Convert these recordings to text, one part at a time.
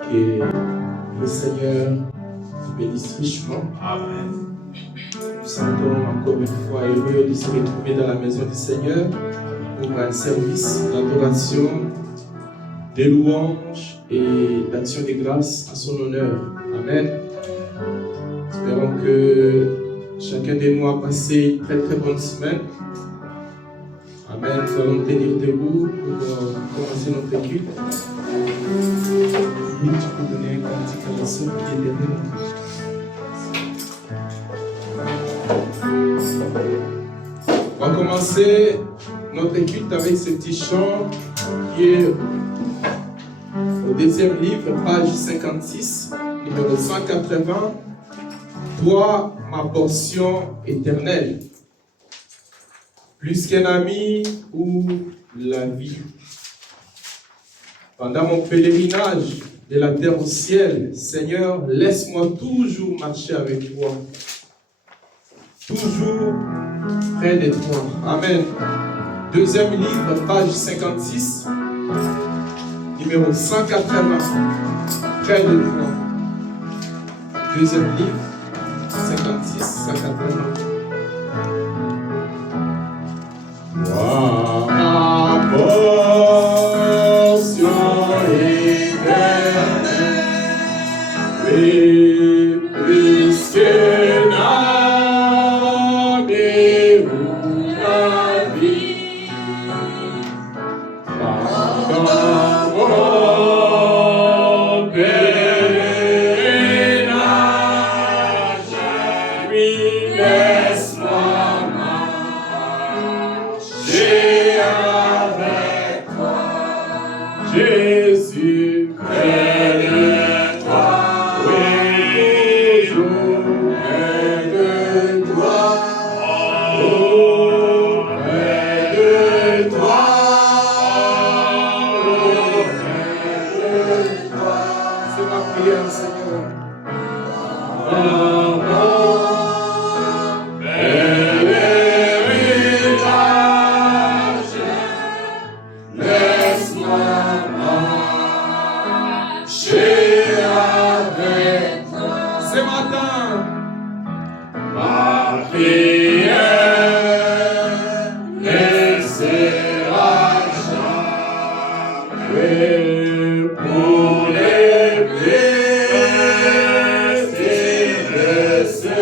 Que le Seigneur te bénisse richement. Amen. Nous sentons encore une fois heureux de se retrouver dans la maison du Seigneur pour un service d'adoration, de louanges et d'action de grâce à son honneur. Amen. Espérons que chacun de nous a passé une très très bonne semaine. Amen. Nous allons tenir debout pour commencer notre culte. Oui, tu peux donner un cantique à la sœur qui est derrière nous. On va commencer notre culte avec ce petit chant qui est au deuxième livre, page 56, numéro 180. Toi, ma portion éternelle, plus qu'un ami ou la vie. Pendant mon pèlerinage de la terre au ciel, Seigneur, laisse-moi toujours marcher avec toi. Toujours près de toi. Amen. Deuxième livre, page 56, numéro 180, près de toi. Deuxième livre, 56, 180. Moi, ma portion éternelle, oui, plus qu'un ami ou la vie, pendant mon pèlerinage, oui, laisse-moi marcher avec toi, Jésus, près de toi, oui, toujours près de toi, oh, près de toi, oh, près de toi. C'est ma prière, Seigneur. Oh, pèlerinage, laisse-moi marcher avec toi. Ce matin, ma prière ne sera jamais pour les plaisirs de ce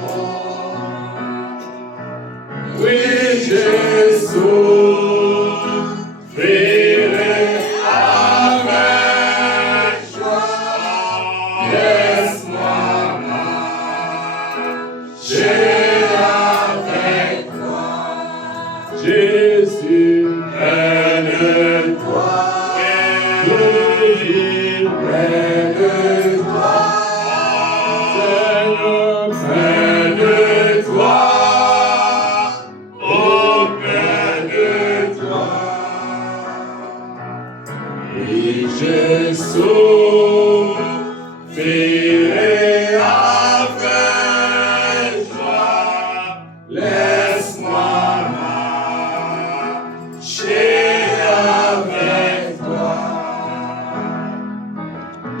monde. Oui, je souffrirai avec joie. Laisse-moi marcher avec toi, Jésus, près de toi, toujours près de toi, Seigneur, près de toi, oh, près de toi. Et je souffrirai avec joie. Laisse-moi marcher avec toi.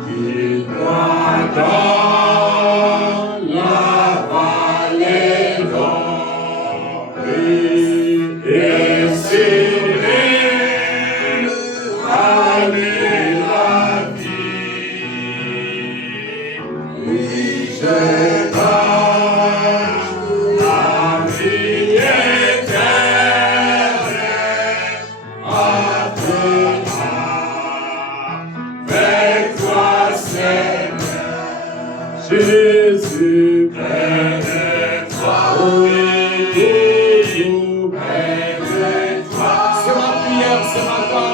Guide-moi dans la vallée d'ombre et Cyril, allez la vie. Oui, je tâche la vie éternelle à toi, avec toi, Seigneur. Jésus, près de toi, oui, toujours près de toi. C'est ma prière ce matin.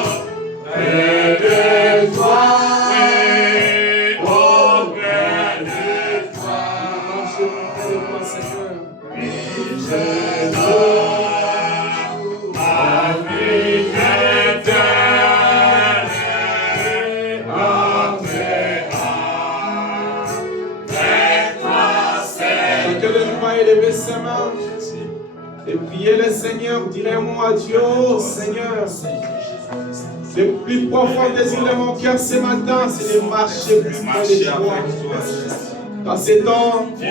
Près de toi, oh, près de toi. Je près de toi, Seigneur. Oui, je donne ma vie éternelle après toi, Seigneur. Chacun de nous va élever sa main et prier le Seigneur. Direz-moi à Dieu, oh, Seigneur, Le plus profond désir de mon cœur ce matin, c'est de marcher plus près de toi. Dans ces temps où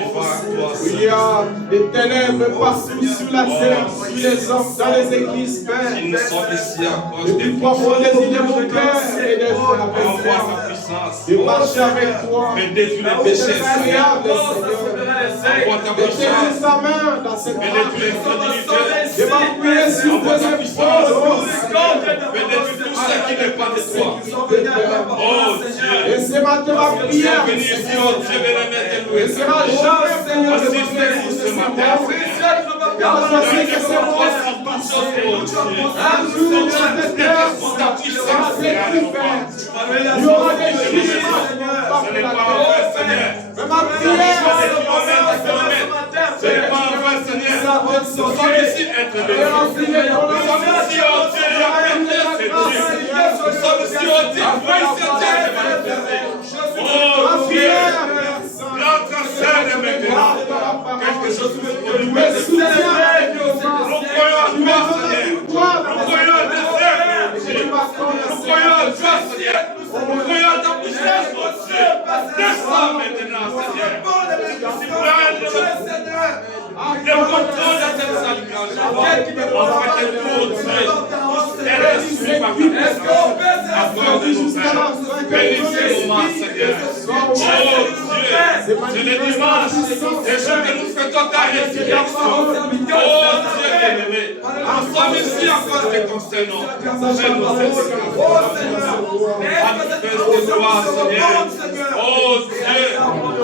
il y a des ténèbres partout sur la terre, sur les hommes, dans les églises, Père, le plus profond désir de mon cœur est d'être avec toi, de marcher avec toi, de tenir sa main dans cette marche, de m'appuyer sur tes épaules, et c'est ma prière, et sera jamais, Seigneur, de ce matin. Car je sais que c'est moi. Un jour, cette terre sera sécure. Il y aura des jugements par la terre. Mais ma prière, ce n'est pas un vrai Seigneur. Nous sommes ici être bénis. Nous sommes ici au Dieu de la grâce et Dieu. Nous sommes ici au Dieu de la Oh Dieu, notre Seigneur est maintenant. Quelque chose nous produit. Nous croyons à toi, Seigneur. Nous croyons à tes œuvres, Dieu. Nous croyons à toi, Seigneur. Nous croyons à ta puissance, mon Dieu. Descends maintenant, Seigneur. Le contrôle de cette salle grande, on fait que tout Dieu est reçu par ta puissance. Accorde-nous, Père. Bénis ce moment, Seigneur. Oh Dieu, c'est le dimanche, les jours que nous fêtons ta résurrection. Oh Dieu bien-aimé, nous sommes ici à cause de ton Seigneur. Fais-nous cette manifeste de toi, Seigneur. Oh Dieu,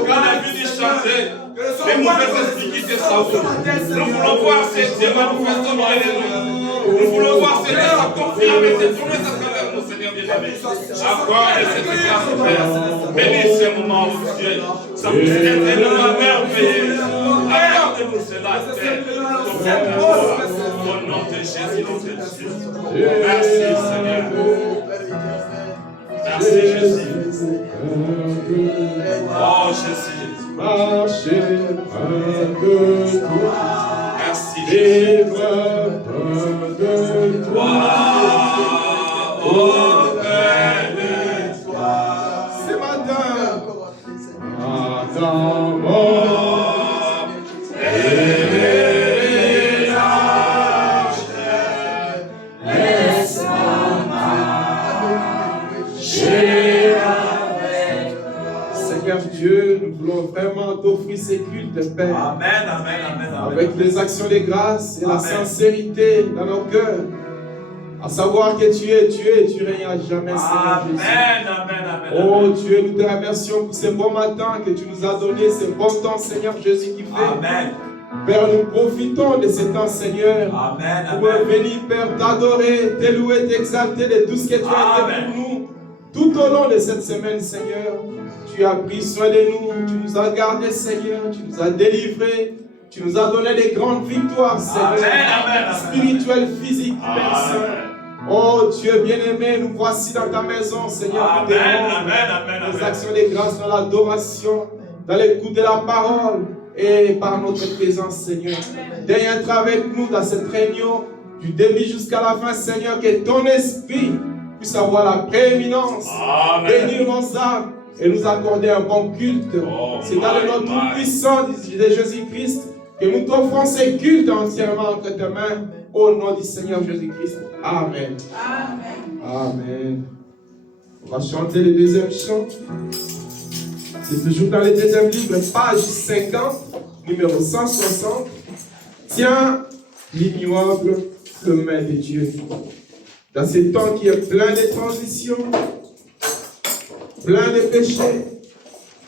quand la vie dit chanter, les mauvais esprits qui te sauvent. Nous voulons voir ces dieux manifestés au milieu de nous. Nous voulons voir ces dieux confirmer tes promesses à travers nous, Seigneur bien-aimé. Accorde cette grâce, Père. Bénis ce moment, oh Dieu. Ça peut être tellement merveilleux. Accorde-nous cela, Père. Au nom de Jésus, notre Dieu. Merci, Seigneur. Merci, Jésus. Oh, Jésus. Marcher avec toi. Merci, Vivre de toi. Oh, Père de toi. Ce matin, Adam, mort, et l'âge, laisse-moi marcher avec toi. Seigneur Dieu, nous voulons vraiment t'offrir ces cultes, Père. Amen, amen, amen, amen. Avec les actions de grâce et la sincérité dans nos cœurs. À savoir que tu es Dieu et tu règnes à jamais, Seigneur Jésus. Amen, amen, amen. Oh Dieu, nous te remercions pour ce bon matin que tu nous as donné, ce bon temps, Seigneur Jésus qui fait. Amen. Père, nous profitons de ce temps, Seigneur. Amen, Pour amen. venir, Père, t'adorer, te louer, t'exalter de tout ce que tu as fait pour nous. Tout au long de cette semaine, Seigneur, tu as pris soin de nous, tu nous as gardés, Seigneur, tu nous as délivrés, tu nous as donné des grandes victoires, Seigneur, Amen, spirituelles, physiques, Père Saint. Oh Dieu bien-aimé, nous voici dans ta maison, Seigneur. Amen, amen, amen, les actions de grâce dans l'adoration, dans l'écoute de la parole et par notre présence, Seigneur. Daigne être avec nous dans cette réunion, du début jusqu'à la fin, Seigneur, que ton esprit puisse avoir la prééminence, bénir nos âmes et nous accorder un bon culte. C'est dans le nom tout-puissant de Jésus-Christ que nous t'offrons ces cultes entièrement entre tes mains. Au nom du Seigneur Jésus-Christ. Amen. Amen. Amen. On va chanter le deuxième chant. C'est toujours dans le deuxième livre, page 50, numéro 160. Tiens l'ignoble chemin de Dieu. Dans ce temps qui est plein de transitions, plein de péchés,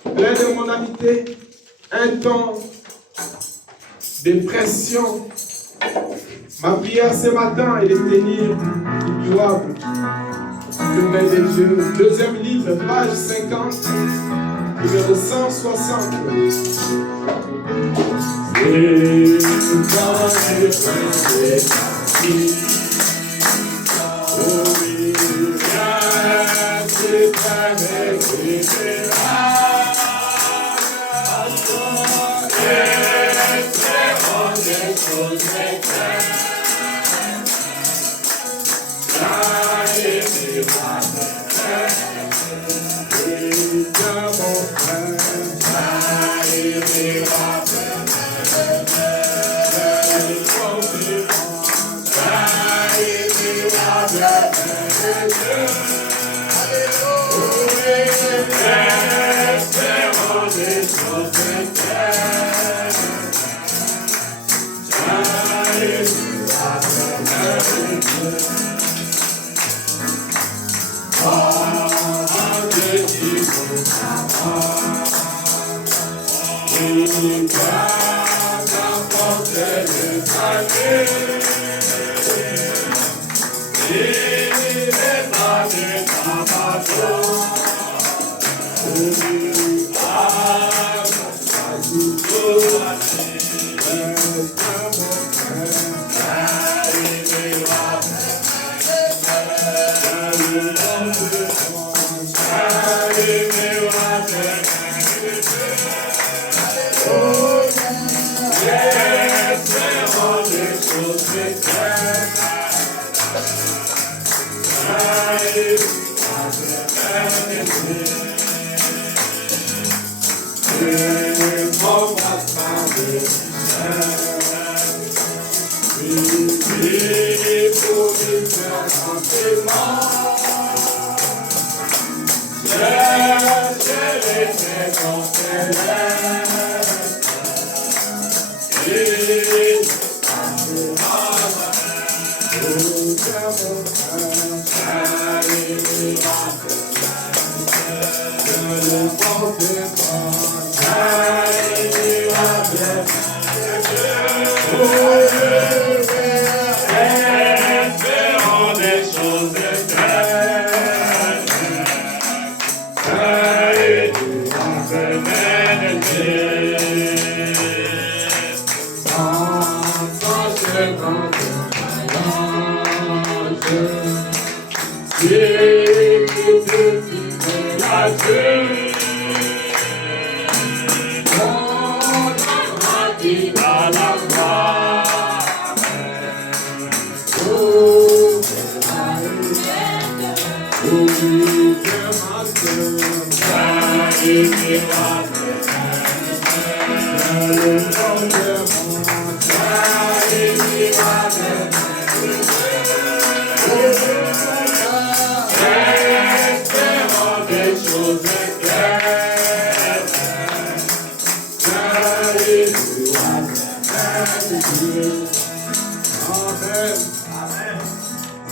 plein de mondanité, un temps de pression. Ma prière ce matin est de tenir l'ignoble chemin de Dieu. Deuxième livre, page 50, numéro 160.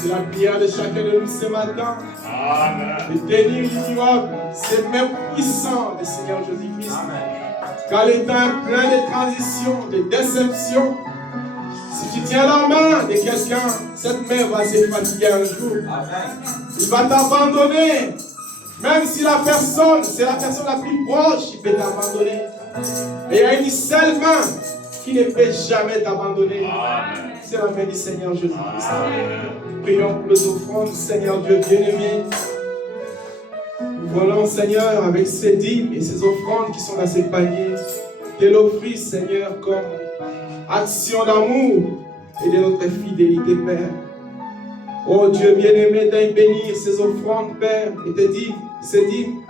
C'est la prière de chacun de nous ce matin. De tenir l'ignoble, c'est même puissant le Seigneur Jésus-Christ. Car les temps est plein de transitions, de déceptions. Si tu tiens la main de quelqu'un, cette main va se fatiguer un jour. Il va t'abandonner. Même si la personne, c'est la personne la plus proche, il peut t'abandonner. Mais il y a une seule main qui ne peut jamais t'abandonner. C'est la main du Seigneur Jésus-Christ. Prions pour les offrandes, Seigneur Dieu bien-aimé. Nous voulons, Seigneur, avec ces dîmes et ces offrandes qui sont dans ces paniers, te l'offrir, Seigneur, comme action d'amour et de notre fidélité, Père. Oh Dieu bien-aimé, d'aille bénir ces offrandes, Père, et te dire, ces dîmes,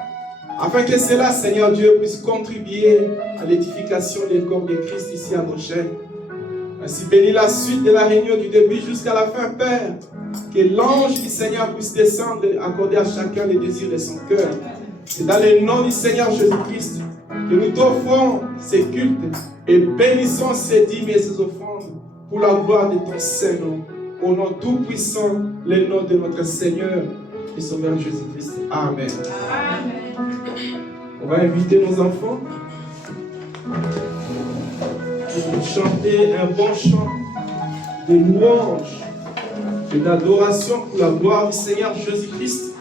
afin que cela, Seigneur Dieu, puisse contribuer à l'édification du corps de Christ ici à Rochelle. Ainsi bénis la suite de la réunion du début jusqu'à la fin, Père. Que l'ange du Seigneur puisse descendre et accorder à chacun les désirs de son cœur. C'est dans le nom du Seigneur Jésus-Christ que nous t'offrons ces cultes et bénissons ces dîmes et ces offrandes pour la gloire de ton Saint-Nom. Au nom tout-puissant, le nom de notre Seigneur et Sauveur Jésus-Christ. Amen. On va inviter nos enfants pour chanter un bon chant de louange et d'adoration pour la gloire du Seigneur Jésus-Christ.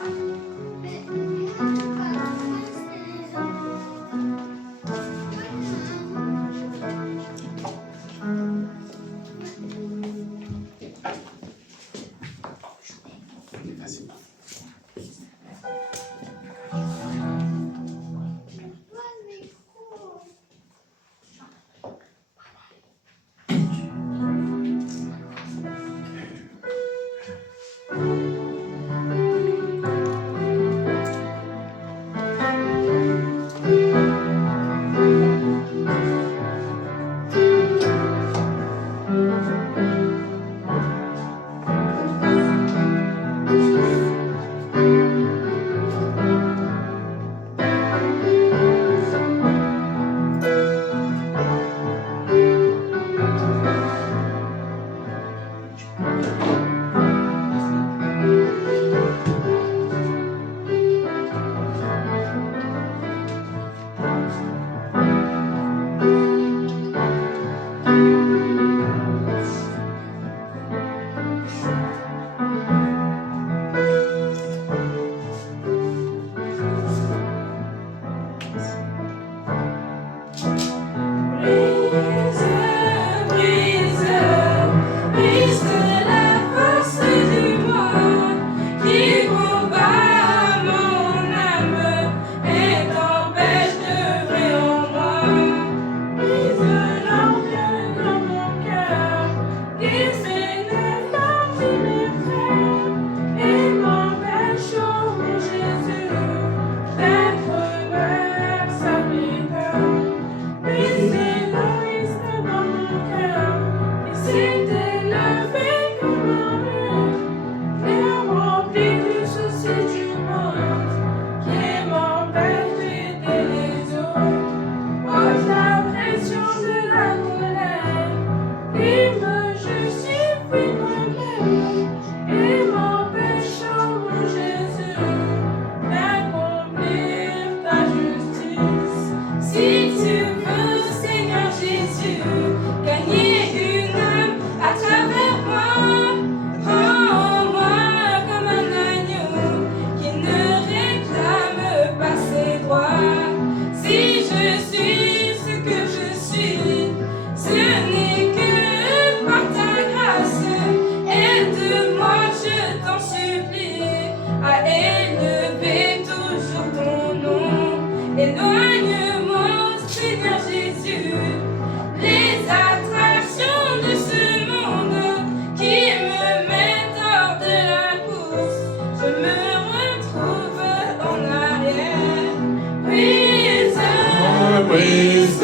Brise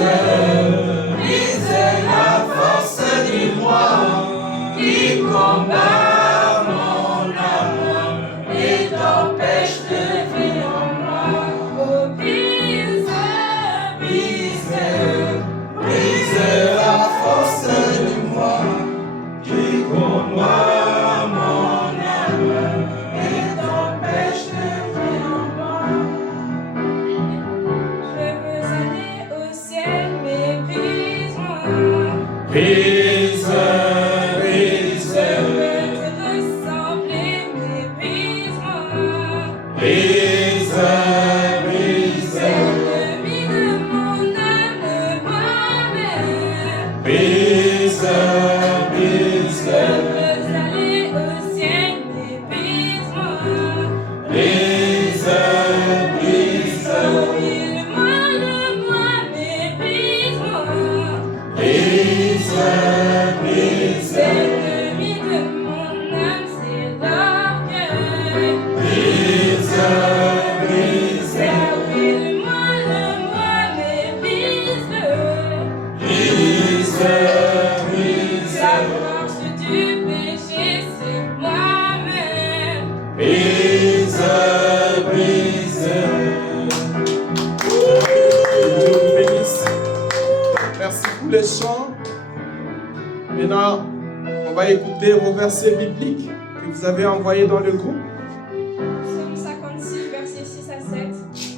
la force du moi qui combat mon âme et t'empêche de vivre en moi. Oh, brise la force du moi qui combat mon âme et t'empêche de vivre en moi. Je veux aller au ciel, mais brise-moi. Brise, Je veux te ressembler, mais brise-moi. brise, L'ennemi de mon âme, moi-même. brise, Je veux aller au ciel, mais brise-moi. brise, Oublie-moi de moi, mais brise-moi. L'ennemi de mon âme, c'est l'orgueil. Oublie-moi de moi, mais brise-le. La force du péché, c'est moi-même. Dieu vous bénisse. Merci pour les chants. Maintenant, on va écouter vos versets bibliques que vous avez envoyés dans le groupe. Psaume 56, versets 6 à 7.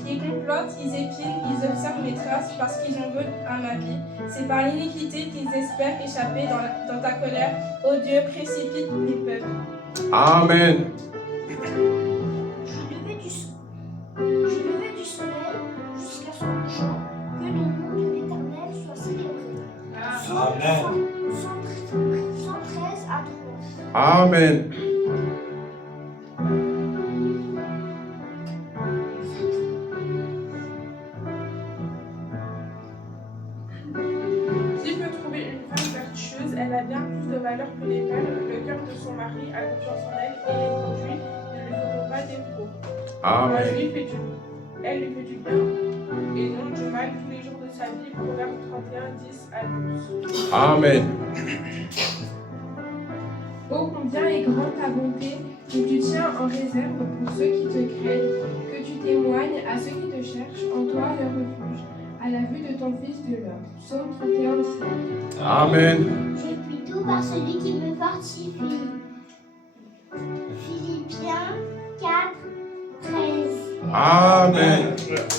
Ils complotent, ils épinent, ils observent mes traces parce qu'ils en veulent à ma vie. C'est par l'iniquité qu'ils espèrent échapper dans ta colère. Ô Dieu, précipite les peuples. Amen. Je levais du soleil jusqu'à son couchant, que le nom de l'Éternel soit célébré. Amen. 113 à 3. Amen. Qui peut trouver une femme vertueuse? Elle a bien plus de valeur que les perles. Le cœur de son mari a confiance en elle et les conduits ne lui feront pas défaut. Amen. Elle lui fait du bien et non du mal tous les jours de sa vie. Proverbe 31, 10 à 12. Amen. Oh, combien est grande ta bonté, que tu tiens en réserve pour ceux qui te craignent, que tu témoignes à ceux qui te cherchent, en toi leur refuge, à la vue de ton Fils de l'homme. Psaume 31, 17. Amen. J'ai plutôt par celui qui me fortifie. Philippiens 4, 13. Amen.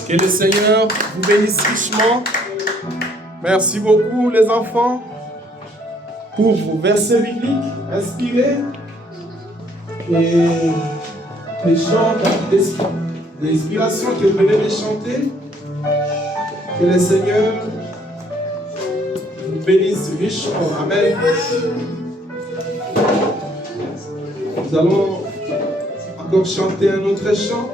Que le Seigneur vous bénisse richement. Merci beaucoup les enfants pour vos versets bibliques inspirés et les chants d'inspiration que vous venez de chanter. Que le Seigneur vous bénisse richement. Amen. Nous allons encore chanter un autre chant.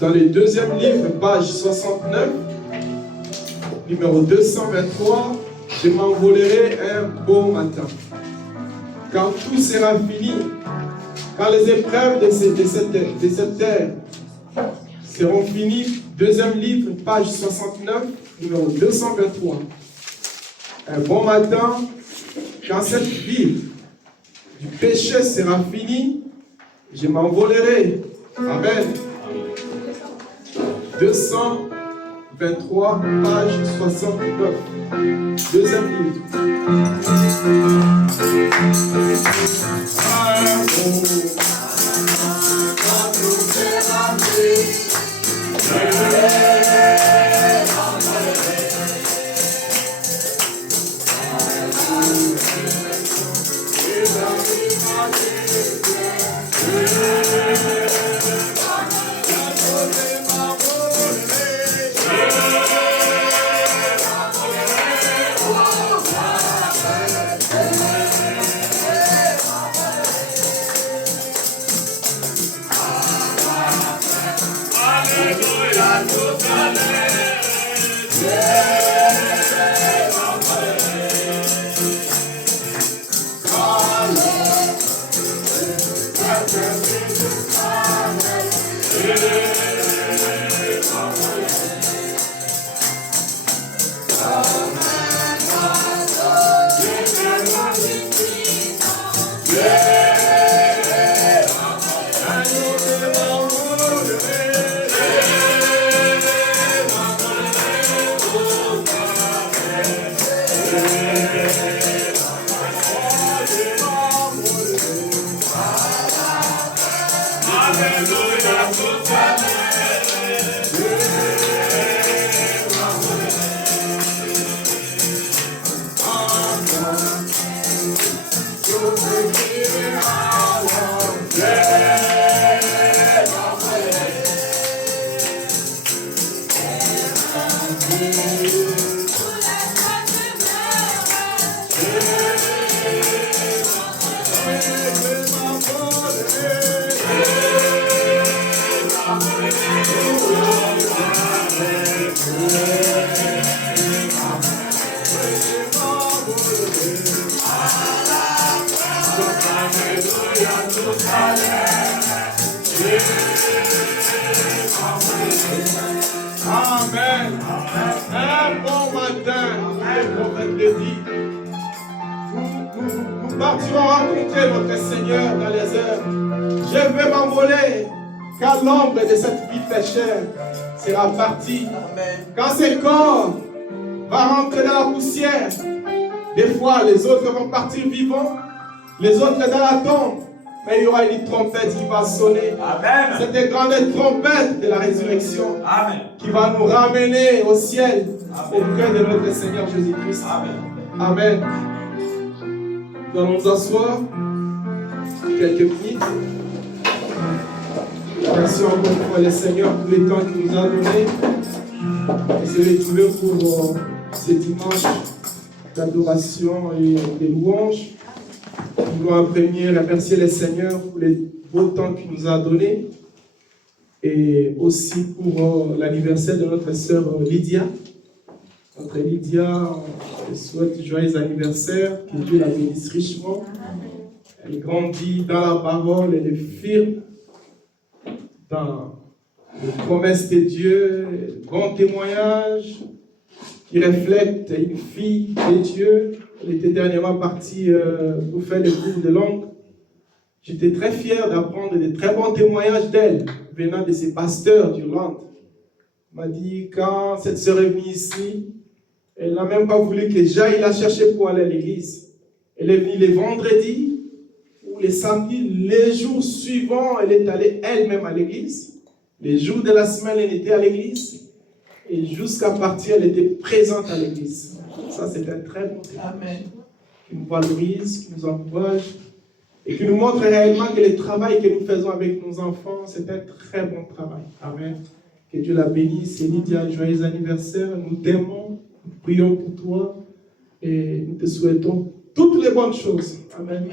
Dans le deuxième livre, page 69, numéro 223, je m'envolerai un beau matin. Quand tout sera fini, quand les épreuves de cette terre seront finies, deuxième livre, page 69, numéro 223. Un bon matin, quand cette vie du péché sera finie, je m'envolerai. Amen. 223, page 69. Deuxième livre. Amen. Un bon matin, le prophète le dit. Nous partirons rencontrer notre Seigneur dans les heures. Je vais m'envoler, car l'ombre de cette vie péchère sera partie. Quand ce corps va rentrer dans la poussière, des fois les autres vont partir vivants, les autres dans la tombe. Mais il y aura une trompette qui va sonner. Amen. Cette grande trompette de la résurrection. Amen. Qui va nous ramener au ciel, au cœur de notre Seigneur Jésus-Christ. Amen. Amen. Nous allons nous asseoir quelques minutes. Merci encore une fois le Seigneur pour le temps qu'il nous a donné. Et se retrouver pour ce dimanche d'adoration et de louanges. Nous voulons en premier remercier le Seigneur pour le beau temps qu'il nous a donné et aussi pour l'anniversaire de notre sœur Lydia. Notre Lydia, je souhaite joyeux anniversaire, que Dieu la bénisse richement. Elle grandit dans la parole, elle est firme dans les promesses de Dieu, grand témoignage qui reflète une fille de Dieu. Elle était dernièrement partie pour faire des cours de langue. J'étais très fier d'apprendre de très bons témoignages d'elle, venant de ses pasteurs d'Irlande. Elle m'a dit, quand cette sœur est venue ici, elle n'a même pas voulu que j'aille la chercher pour aller à l'église. Elle est venue les vendredis ou les samedis, les jours suivants, elle est allée elle-même à l'église. Les jours de la semaine, elle était à l'église. Et jusqu'à partir, elle était présente à l'église. Ça, c'est un très bon témoignage qui nous valorise, qui nous encourage et qui nous montre réellement que le travail que nous faisons avec nos enfants, c'est un très bon travail. Amen. Que Dieu la bénisse. Et Lydia, joyeux anniversaire. Nous t'aimons, nous prions pour toi et nous te souhaitons toutes les bonnes choses. Amen.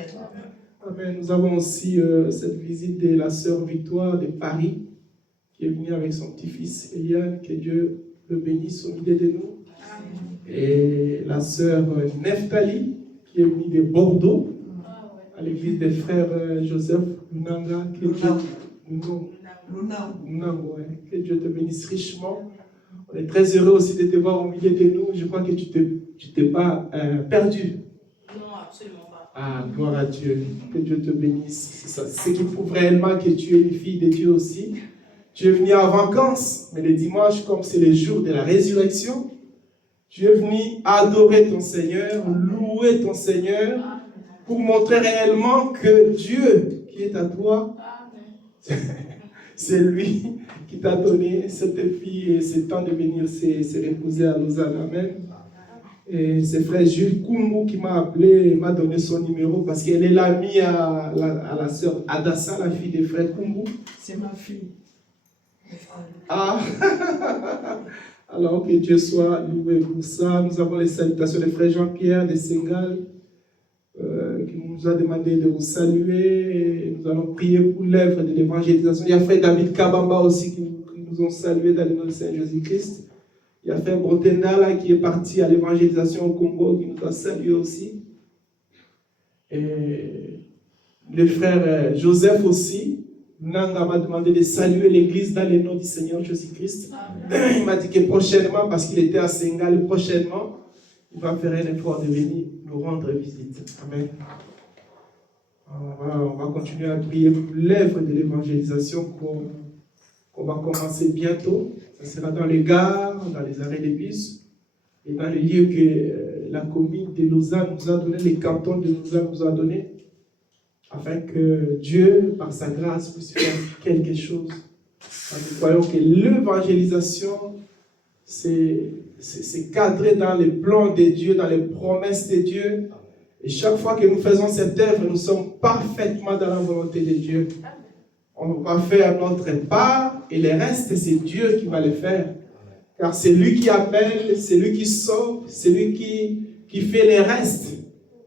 Amen. Nous avons aussi cette visite de la sœur Victoire de Paris qui est venue avec son petit-fils Eliane. Que Dieu le bénisse au milieu de nous. Et la sœur Neftali, qui est venue de Bordeaux, à l'église des frères Joseph Lunanga, que Dieu te bénisse richement. On est très heureux aussi de te voir au milieu de nous. Je crois que tu t'es pas perdu. Non, absolument pas. Ah, gloire à Dieu. Que Dieu te bénisse. C'est ce qui prouve réellement que tu es une fille de Dieu aussi. Tu es venu en vacances, mais le dimanche, comme c'est le jour de la résurrection, tu es venu adorer ton Seigneur, louer ton Seigneur, pour montrer réellement que Dieu qui est à toi, c'est lui qui t'a donné cette fille et ce temps de venir se reposer à Lausanne. Amen. Et c'est frère Jules Kumbu qui m'a appelé et m'a donné son numéro parce qu'elle est l'amie à la sœur Adassa, la fille des frères Kumbu. C'est ma fille. Ah, alors que Dieu soit loué pour ça. Nous avons les salutations de frère Jean-Pierre de Sénégal qui nous a demandé de vous saluer. Et nous allons prier pour l'œuvre de l'évangélisation. Il y a frère David Kabamba aussi qui nous ont salués dans le nom de Seigneur Jésus-Christ. Il y a frère Brotendala qui est parti à l'évangélisation au Congo qui nous a salués aussi. Et le frère Joseph aussi. Nanga m'a demandé de saluer l'église dans le nom du Seigneur Jésus-Christ. Il m'a dit que prochainement, parce qu'il était à Sénégal, prochainement, il va faire un effort de venir nous rendre visite. Amen. On va continuer à prier pour l'œuvre de l'évangélisation qu'on va commencer bientôt. Ça sera dans les gares, dans les arrêts de bus et dans les lieux que la commune de Lausanne nous a donné, les cantons de Lausanne nous a donné, afin que Dieu, par sa grâce, puisse faire quelque chose. Nous croyons que l'évangélisation, c'est cadré dans les plans de Dieu, dans les promesses de Dieu. Et chaque fois que nous faisons cette œuvre, nous sommes parfaitement dans la volonté de Dieu. On va faire notre part et le reste, c'est Dieu qui va le faire. car c'est lui qui appelle, c'est lui qui sauve, c'est lui qui fait les restes.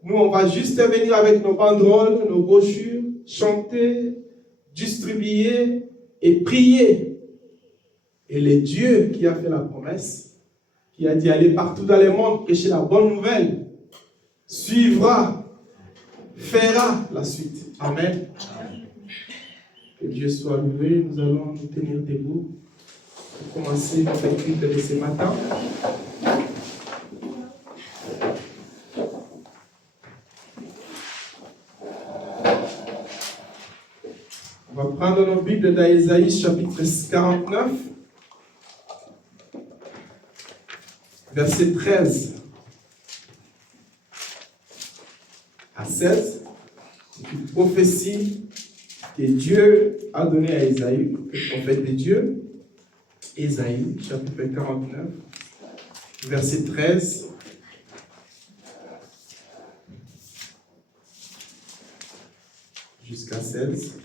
Nous, on va juste venir avec nos banderoles, nos brochures, chanter, distribuer et prier. Et le Dieu qui a fait la promesse, qui a dit aller partout dans le monde, prêcher la bonne nouvelle, suivra, fera la suite. Amen. Que Dieu soit loué. Nous allons nous tenir debout pour commencer notre culte de ce matin. On va prendre nos Bibles dans Ésaïe chapitre 49, verset 13 à 16. C'est une prophétie que Dieu a donnée à Ésaïe, le prophète de Dieu. Ésaïe chapitre 49, verset 13. Jusqu'à 16.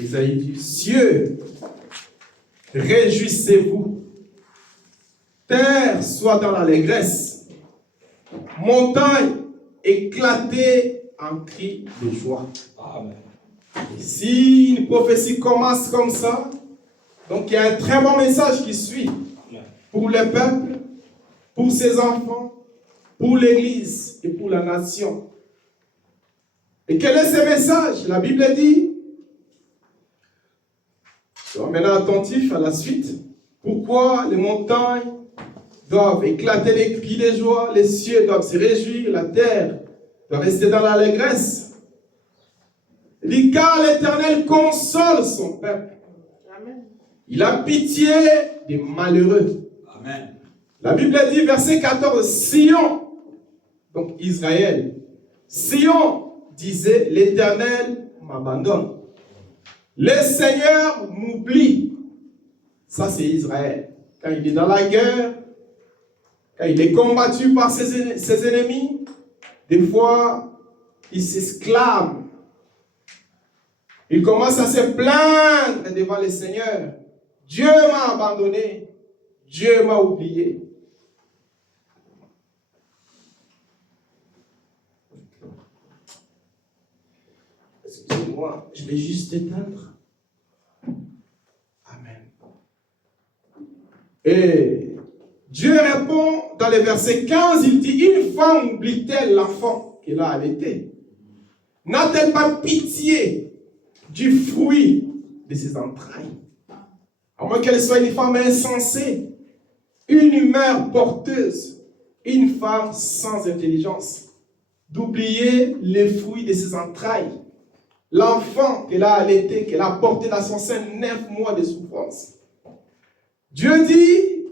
Ésaïe dit, cieux, réjouissez-vous, terre soit dans l'allégresse, montagne éclatez en cris de joie. Amen. Et si une prophétie commence comme ça, donc il y a un très bon message qui suit pour le peuple, pour ses enfants, pour l'Église et pour la nation. Et quel est ce message? La Bible dit, sois maintenant attentif à la suite. Pourquoi les montagnes doivent éclater les cris de joie, les cieux doivent se réjouir, la terre doit rester dans l'allégresse. Il dit, car l'Éternel console son peuple. Amen. Il a pitié des malheureux. Amen. La Bible dit, verset 14, Sion, donc Israël, Sion disait, l'Éternel m'abandonne. Le Seigneur m'oublie. Ça, c'est Israël. Quand il est dans la guerre, quand il est combattu par ses ennemis, des fois, il s'exclame. Il commence à se plaindre devant le Seigneur. Dieu m'a abandonné. Dieu m'a oublié. Excusez-moi, je vais juste éteindre. Amen. Et Dieu répond dans le verset 15, il dit, une femme oublie-t-elle l'enfant qu'elle a allaité? N'a-t-elle pas pitié du fruit de ses entrailles? À moins qu'elle soit une femme insensée, une mère porteuse, une femme sans intelligence, d'oublier les fruits de ses entrailles. L'enfant qu'elle a allaité, qu'elle a porté dans son sein 9 mois de souffrance. Dieu dit,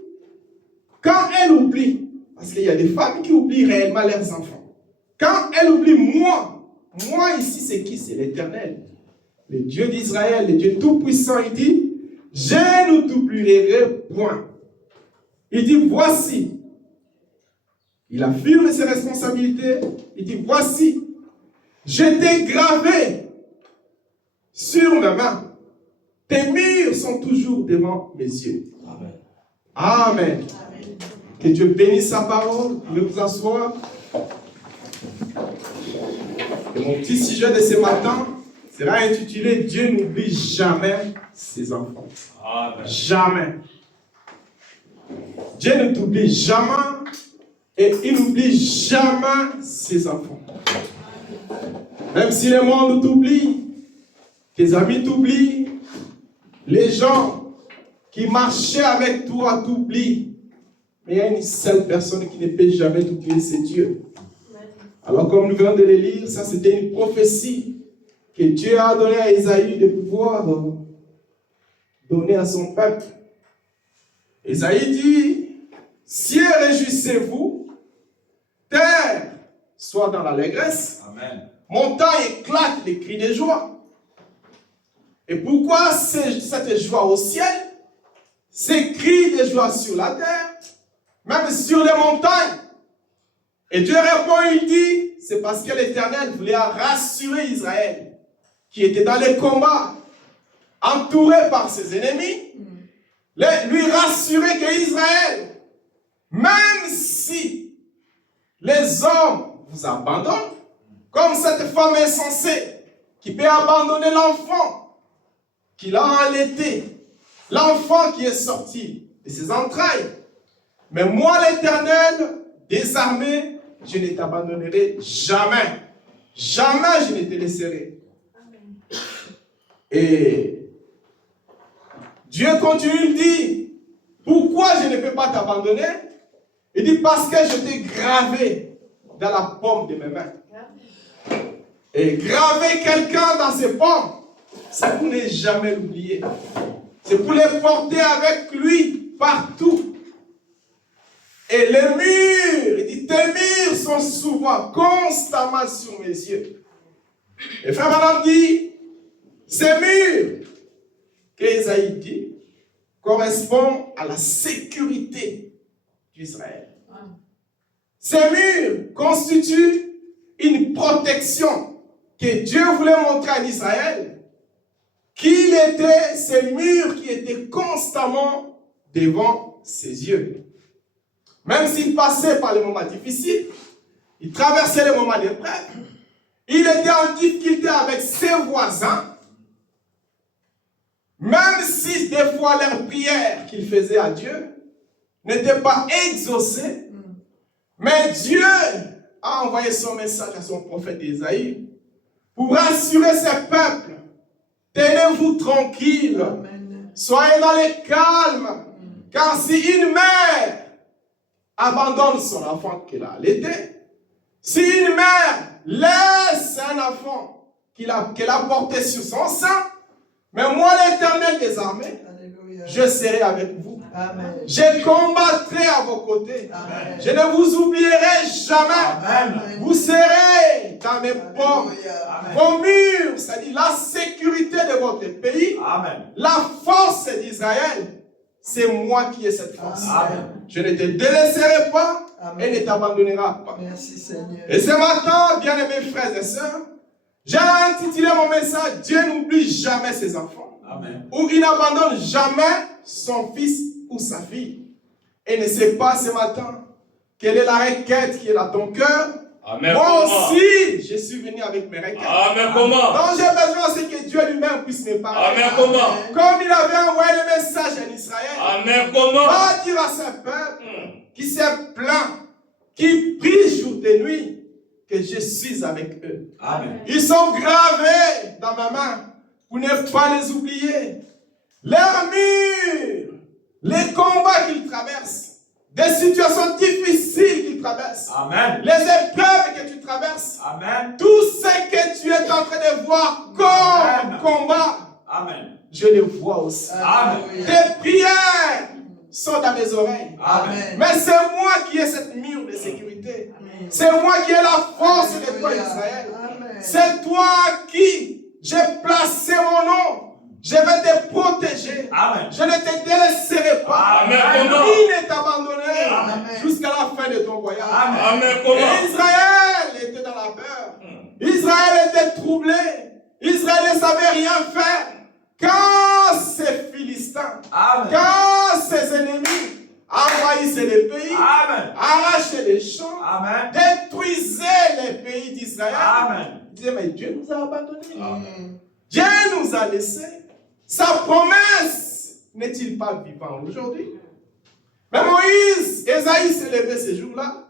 quand elle oublie, parce qu'il y a des femmes qui oublient réellement leurs enfants, quand elle oublie moi ici c'est qui? C'est l'Éternel, le Dieu d'Israël, le Dieu tout-puissant. Il dit, je ne t'oublierai point. Il dit, voici, il affirme ses responsabilités, il dit, voici, je t'ai gravé sur mes mains. Tes murs sont toujours devant mes yeux. Amen. Amen. Amen. Que Dieu bénisse sa parole. Vous pouvez vous asseoir. Et mon petit sujet de ce matin sera intitulé Dieu n'oublie jamais ses enfants. Amen. Jamais. Dieu ne t'oublie jamais et il n'oublie jamais ses enfants. Même si le monde t'oublie, tes amis t'oublient, les gens qui marchaient avec toi t'oublient, mais il y a une seule personne qui ne peut jamais t'oublier, c'est Dieu. Alors comme nous venons de le lire, ça c'était une prophétie que Dieu a donnée à Ésaïe de pouvoir donner à son peuple. Ésaïe dit, cieux réjouissez-vous, terre soit dans l'allégresse, amen. Montagne éclate des cris de joie. Et pourquoi cette joie au ciel, ces cris de joie sur la terre, même sur les montagnes? Et Dieu répond, il dit, c'est parce que l'Éternel voulait rassurer Israël, qui était dans les combats, entouré par ses ennemis. lui rassurer que Israël, même si les hommes vous abandonnent, comme cette femme insensée qui peut abandonner l'enfant qu'il a allaité, l'enfant qui est sorti de ses entrailles. Mais moi, l'Éternel, des armées, je ne t'abandonnerai jamais. Jamais je ne te laisserai. Et Dieu continue de dire, pourquoi je ne peux pas t'abandonner? Il dit, parce que je t'ai gravé dans la paume de mes mains. Et graver quelqu'un dans ses paumes, c'est pour ne jamais l'oublier. C'est pour les porter avec lui partout. Et les murs, il dit, tes murs sont souvent, constamment sur mes yeux. Et frère Madame dit, ces murs qu'Ésaïe dit correspondent à la sécurité d'Israël. Ces murs constituent une protection que Dieu voulait montrer à Israël, qu'il était ces murs qui étaient constamment devant ses yeux. Même s'il passait par les moments difficiles, il traversait les moments d'épreuve, il était en difficulté avec ses voisins, même si des fois leurs prières qu'il faisait à Dieu n'étaient pas exaucées, mais Dieu a envoyé son message à son prophète Ésaïe pour rassurer ses peuples. Tenez-vous tranquilles, soyez dans le calme, car si une mère abandonne son enfant qu'elle a allaité, si une mère laisse un enfant qu'elle a porté sur son sein, mais moi, l'Éternel des armées, je serai avec vous. Amen. Je combattrai à vos côtés. Amen. Je ne vous oublierai jamais. Amen. Vous serez dans mes pommes. Vos murs, c'est-à-dire la sécurité de votre pays, Amen. la force d'Israël, c'est moi qui ai cette force. Amen. Je ne te délaisserai pas. Amen. Et ne t'abandonnera pas. Merci Seigneur. Et ce matin, bien-aimés frères et sœurs, j'ai intitulé mon message « Dieu n'oublie jamais ses enfants ». Amen. Ou il n'abandonne jamais son fils ou sa fille. Et ne sais pas ce matin quelle est la requête qui est dans ton cœur. Amen. Moi aussi, je suis venu avec mes requêtes. Amen. Comment? Donc j'ai besoin c'est que Dieu lui-même puisse me parler. Amen. Comment? Comme il avait envoyé le message en Israël. Amen. Comment? Va dire à ce peuple qui s'est plaint, qui prie jour et nuit, que je suis avec eux. Amen. Ils sont gravés dans ma main pour ne pas les oublier. Leurs murs, les combats qu'ils traversent, des situations difficiles qu'ils traversent, Amen. les épreuves que tu traverses, Amen. tout ce que tu es en train de voir comme Amen. combat, Amen. je le vois aussi. Amen. Tes prières sont dans mes oreilles. Amen. Mais c'est moi qui ai cette mur de sécurité. C'est moi qui ai la force de toi, Israël. Amen. C'est toi qui j'ai placé mon nom. Je vais te protéger. Amen. Je ne te délaisserai pas. Amen. Ni ne t'abandonner Amen. jusqu'à la fin de ton voyage. Amen. Amen. Comment? Et Israël était dans la peur. Israël était troublé. Israël ne savait rien faire. Quand ces Philistins, Amen. quand ses ennemis envahissaient les pays, Amen. arrachaient les champs, Amen. détruisaient les pays d'Israël, Amen. ils disaient, mais Dieu nous a abandonnés. Amen. Dieu nous a laissés. Sa promesse n'est-il pas vivant aujourd'hui? Mais Moïse, Ésaïe s'est levé ces jours-là,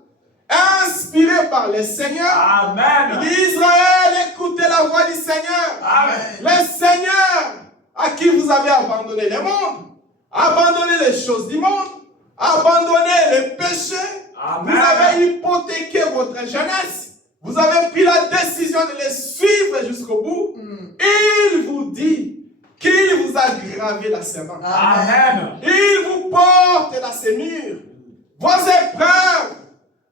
inspiré par le Seigneur. Amen. Il dit, Israël, écoutez la voix du Seigneur. Amen. Le Seigneur à qui vous avez abandonné le monde, abandonné les choses du monde, abandonné les péchés, Amen. vous avez hypothéqué votre jeunesse, vous avez pris la décision de les suivre jusqu'au bout. Il vous dit qu'il vous a gravé la servante. Amen. Il vous porte dans ses murs. Vos épreuves,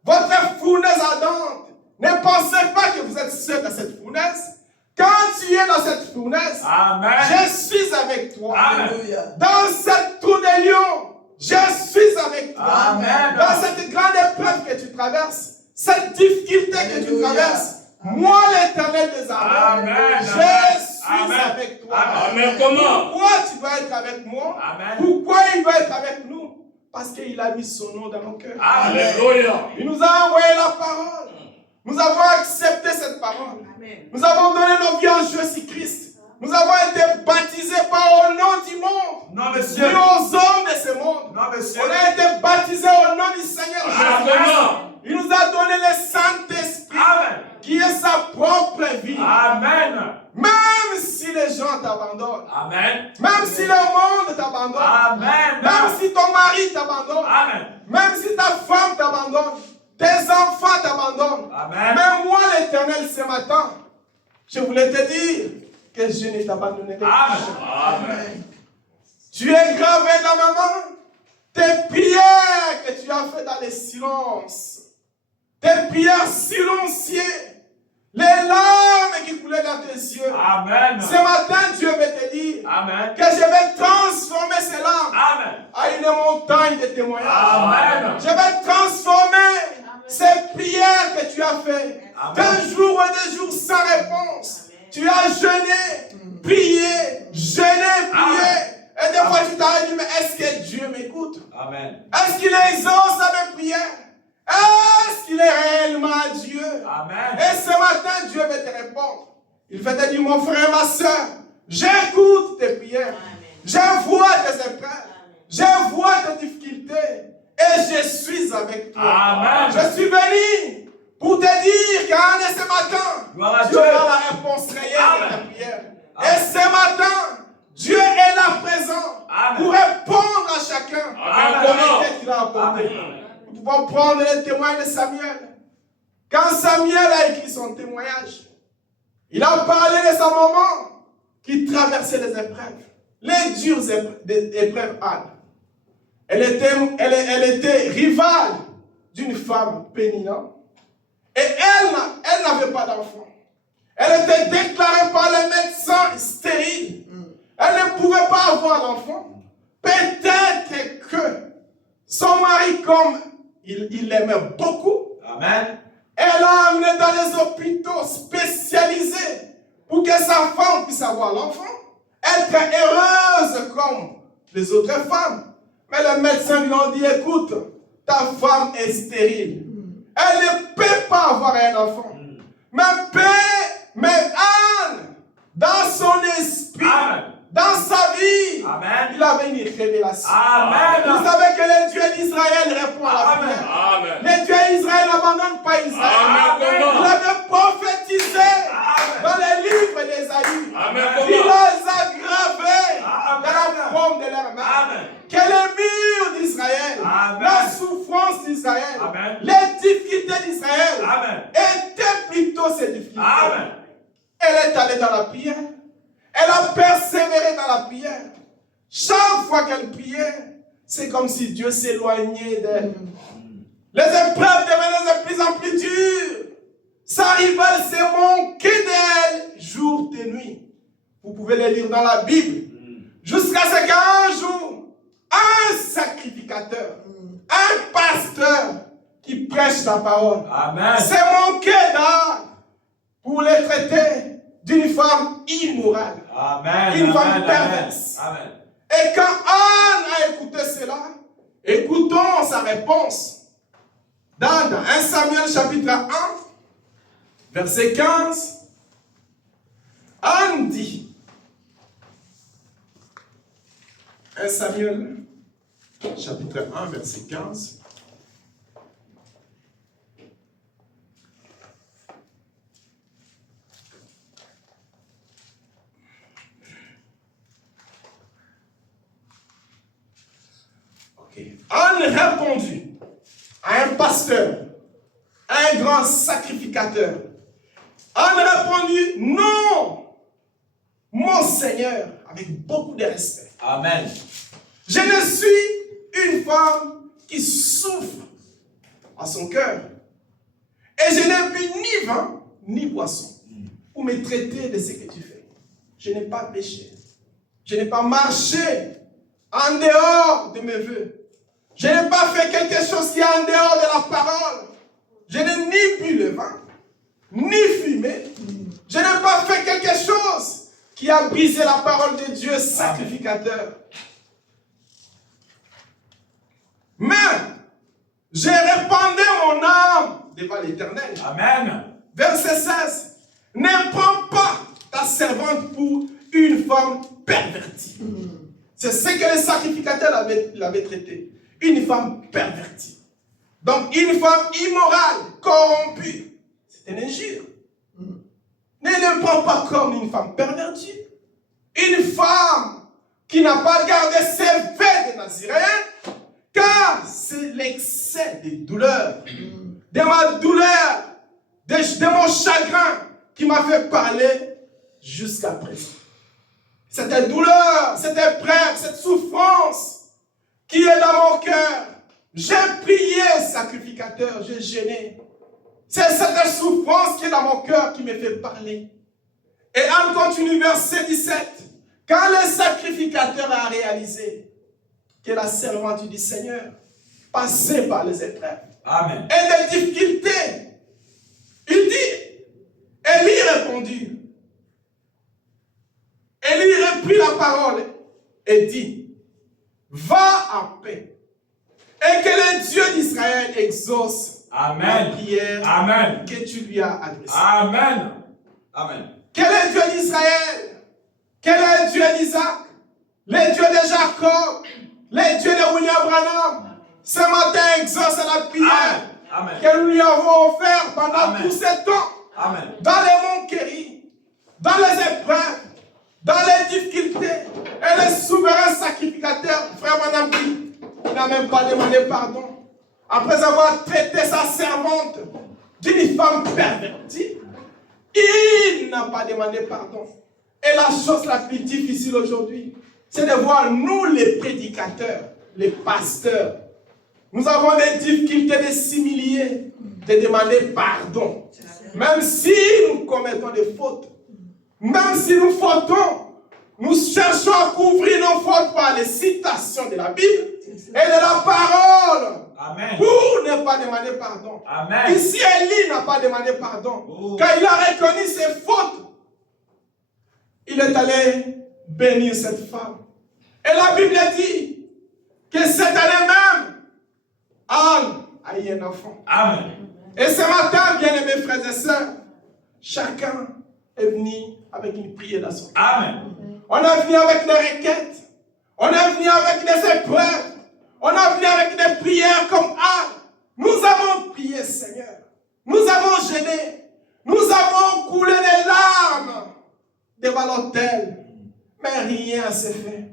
votre fournaise ardente. Ne pensez pas que vous êtes seul dans cette fournaise. Quand tu es dans cette fournaise, Amen. je suis avec toi. Amen. Dans cette trou de lion, je suis avec toi. Amen. Dans cette grande épreuve que tu traverses, cette difficulté que tu traverses, moi l'Éternel des armées, Amen. je Amen. avec toi. Amen. Comment? Pourquoi tu dois être avec moi? Amen. Pourquoi il doit être avec nous? Parce qu'il a mis son nom dans nos cœurs. Alléluia. Il nous a envoyé la parole. Nous avons accepté cette parole. Amen. Nous avons donné nos vies en Jésus-Christ. Nous avons été baptisés pas au nom du monde, Non, ni monsieur. aux hommes de ce monde. Non, monsieur. On a été baptisés au nom du Seigneur Jésus. Comment? Il nous a donné le Saint-Esprit Amen. qui est sa propre vie. Amen. Même si les gens t'abandonnent, Amen. même si le monde t'abandonne, Amen. même si ton mari t'abandonne, Amen. même si ta femme t'abandonne, tes enfants t'abandonnent, Amen. mais moi l'Éternel ce matin, je voulais te dire que je ne t'abandonnerai pas. Amen. Tu es gravé dans ma main. Tes prières que tu as faites dans le silence, tes prières silencieuses, les larmes qui coulaient dans tes yeux. Amen. Ce matin, Dieu veut te dire Amen. que je vais transformer ces larmes Amen. à une montagne de témoignages. Amen. Je vais transformer ces prières que tu as faites d'un jour et des jours sans réponse. Tu as jeûné, prié, jeûné, prié. Et des fois, tu t'arrêtes et dis, mais est-ce que Dieu m'écoute? Amen. Est-ce qu'il exauce à mes prières? Est-ce qu'il est réellement Dieu? Amen. Et ce matin, Dieu veut te répondre. Il veut te dire, mon frère, ma soeur, j'écoute tes prières. Je vois tes épreuves. Je vois tes difficultés. Et je suis avec toi. Amen. Je suis venu pour te dire qu'en ce matin, Gloire à tu Dieu. auras la réponse réelle de ta Amen. prière. Amen. Et ce matin, Dieu est là présent Amen. pour répondre à chacun Amen. à la qualité qu'il a apportée. Amen. Nous pouvons prendre les témoins de Samuel. Quand Samuel a écrit son témoignage, il a parlé de sa maman qui traversait les épreuves, les dures épreuves Anne. Elle était rivale d'une femme péninnante et elle n'avait pas d'enfant. Elle était déclarée par le médecin stérile. Elle ne pouvait pas avoir d'enfant. Peut-être que son mari, comme il l'aimait beaucoup, Amen. elle l'a amené dans les hôpitaux spécialisés pour que sa femme puisse avoir l'enfant. Être heureuse comme les autres femmes. Mais les médecins lui ont dit, écoute, ta femme est stérile. Elle ne peut pas avoir un enfant. Mais Anne, dans son esprit, Amen. dans sa vie, Amen. il avait une révélation. Amen. Vous savez que le Dieu d'Israël répond à la Amen. prière. Amen. Le Dieu d'Israël n'abandonne pas Israël. Amen. Il avait prophétisé Amen. dans les livres d'Ésaïe. Amen. Il les a gravés Amen. dans la paume de leurs mains. Amen. Que les murs d'Israël, Amen. la souffrance d'Israël, Amen. les difficultés d'Israël Amen. étaient plutôt ces difficultés. Amen. Elle est allée dans la prière. Elle a persévéré dans la prière. Chaque fois qu'elle priait, c'est comme si Dieu s'éloignait d'elle. Les épreuves devenaient de plus en plus dures. Sa rivale s'est moquée d'elle jour et nuit. Vous pouvez les lire dans la Bible. Jusqu'à ce qu'un jour, un sacrificateur, un pasteur qui prêche la parole, Amen. s'est moqué d'elle pour les traiter d'une femme immorale. Amen. Une femme Amen. perverse. Amen. Et quand Anne a écouté cela, écoutons sa réponse. Dans 1 Samuel chapitre 1, verset 15, Anne dit, 1 Samuel chapitre 1, verset 15, Anne répondit à un pasteur, un grand sacrificateur. Anne répondit, non, mon Seigneur, avec beaucoup de respect. Amen. Je ne suis une femme qui souffre à son cœur. Et je n'ai bu ni vin, ni boisson. Pour me traiter de ce que tu fais. Je n'ai pas péché. Je n'ai pas marché en dehors de mes vœux. Je n'ai pas fait quelque chose qui est en dehors de la parole. Je n'ai ni bu le vin, ni fumé. Je n'ai pas fait quelque chose qui a brisé la parole de Dieu, sacrificateur. Mais j'ai répandu mon âme devant l'Éternel. Amen. Verset 16. Ne prends pas ta servante pour une femme pervertie. C'est ce que le sacrificateur l'avait traité. Une femme pervertie. Donc une femme immorale, corrompue. C'est une injure. Ne le prends pas comme une femme pervertie. Une femme qui n'a pas gardé ses vœux de Naziréen, car c'est l'excès de douleur, de ma douleur, de mon chagrin qui m'a fait parler jusqu'à présent. Cette douleur, cette épreuve, cette souffrance qui est dans mon cœur. J'ai prié, sacrificateur, j'ai gêné. C'est cette souffrance qui est dans mon cœur qui me fait parler. Et on continue, verset 17. Quand le sacrificateur a réalisé que la servante du Seigneur passait par les épreuves Amen. et des difficultés, il dit, Élie répondit. Élie reprit la parole et dit, va en paix et que le Dieu d'Israël exauce Amen. la prière Amen. que tu lui as adressée. Amen. Amen. Quel est le Dieu d'Israël? Quel est le Dieu d'Isaac? Le Dieu de Jacob? Le Dieu de William Branham? Ce matin exauce la prière Amen. que nous lui avons offert pendant Amen. tous ces temps. Amen. Dans les manqueries, dans les épreuves, dans les difficultés. Et le souverain sacrificateur, frère Branham dit, il n'a même pas demandé pardon. Après avoir traité sa servante d'une femme pervertie, il n'a pas demandé pardon. Et la chose la plus difficile aujourd'hui, c'est de voir nous les prédicateurs, les pasteurs. Nous avons des difficultés de s'humilier, de demander pardon. Même si nous commettons des fautes, même si nous fautons, nous cherchons à couvrir nos fautes par les citations de la Bible et de la parole. Amen. Pour ne pas demander pardon. Amen. Ici, Élie n'a pas demandé pardon. Oh. Quand il a reconnu ses fautes, il est allé bénir cette femme. Et la Bible dit que cette année même, Anne a eu un enfant. Amen. Et ce matin, bien-aimés frères et sœurs, chacun est venu avec une prière dans son cœur. Amen. On est venu avec des requêtes. On est venu avec des épreuves. On est venu avec des prières comme Anne. Nous avons prié, Seigneur. Nous avons gêné. Nous avons coulé des larmes devant l'autel. Mais rien ne s'est fait.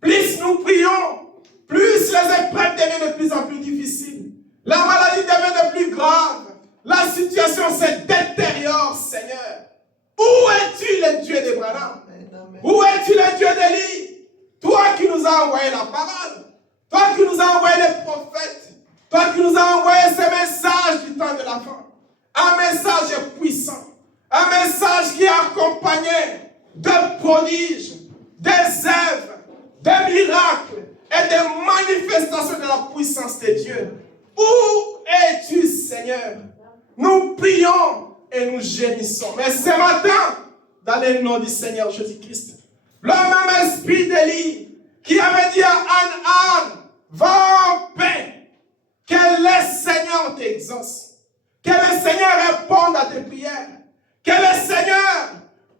Plus nous prions, plus les épreuves deviennent de plus en plus difficiles. La maladie devient de plus grave. La situation se détériore, Seigneur. Où es-tu, le Dieu d'Abraham? Où es-tu, le Dieu d'Élie? Toi qui nous as envoyé la parole. Toi qui nous as envoyé les prophètes. Toi qui nous as envoyé ces messages du temps de la fin. Un message puissant. Un message qui est accompagné de prodiges, des œuvres, des miracles et des manifestations de la puissance de Dieu. Où es-tu, Seigneur? Nous prions et nous gémissons. Mais ce matin, dans le nom du Seigneur Jésus-Christ, le même esprit d'Élie qui avait dit à Anne, va en paix, que le Seigneur t'exauce, que le Seigneur réponde à tes prières, que le Seigneur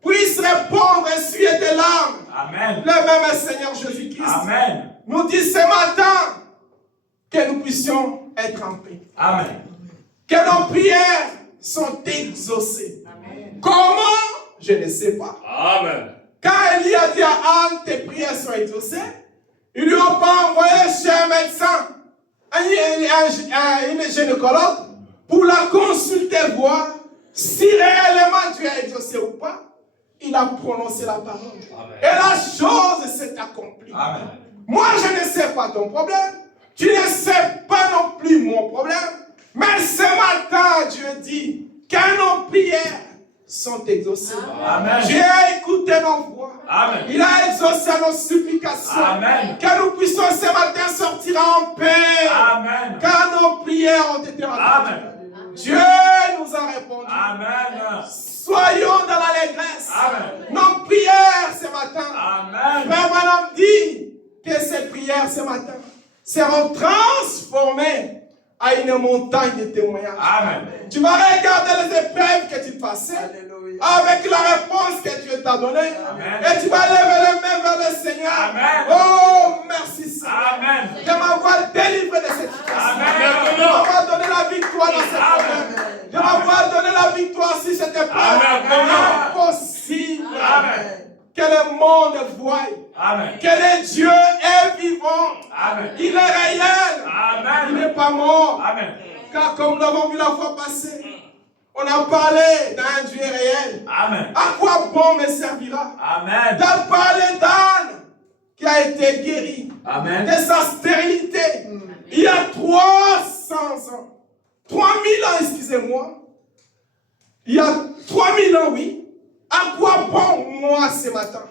puisse répondre et essuyer tes larmes. Amen. Le même Seigneur Jésus-Christ Amen. nous dit ce matin que nous puissions être en paix. Amen. Que nos prières sont exaucées. Amen. Comment? Je ne sais pas. Amen. Quand Élie a dit à Anne, tes prières sont exaucées, ils lui ont pas envoyé chez un médecin, un gynécologue, pour la consulter, voir si réellement Dieu a exaucé ou pas. Il a prononcé la parole. Amen. Et la chose s'est accomplie. Amen. Moi, je ne sais pas ton problème. Tu ne sais pas non plus mon problème. Mais ce matin, Dieu dit que nos prières sont exaucées. Amen. Dieu a écouté nos voix. Amen. Il a exaucé nos supplications. Amen. Que nous puissions ce matin sortir en paix. Amen. Car nos prières ont été entendues. Amen. Dieu nous a répondu. Amen. Soyons dans l'allégresse. Amen. Nos prières ce matin seront transformés à une montagne de témoignages. Amen. Tu vas regarder les épreuves que tu passais avec la réponse que Dieu t'a donnée. Et tu vas lever les mains vers le Seigneur. Amen. Oh, merci Seigneur. Amen. De m'avoir délivré de cette situation. Amen. De m'avoir donné la victoire dans cette problème. De m'avoir donné la victoire si c'était pas impossible. Amen. Que le monde voie. Amen. Que le Dieu est vivant. Amen. Il est réel. Amen. Il n'est pas mort. Amen. Car comme nous l'avons vu la fois passée, on a parlé d'un Dieu réel. Amen. À quoi bon me servira? Amen. D'en parler d'Anne qui a été guéri Amen. de sa stérilité il y a 300 ans. 3000 ans, excusez-moi. Il y a 3000 ans, oui. À quoi bon moi ce matin?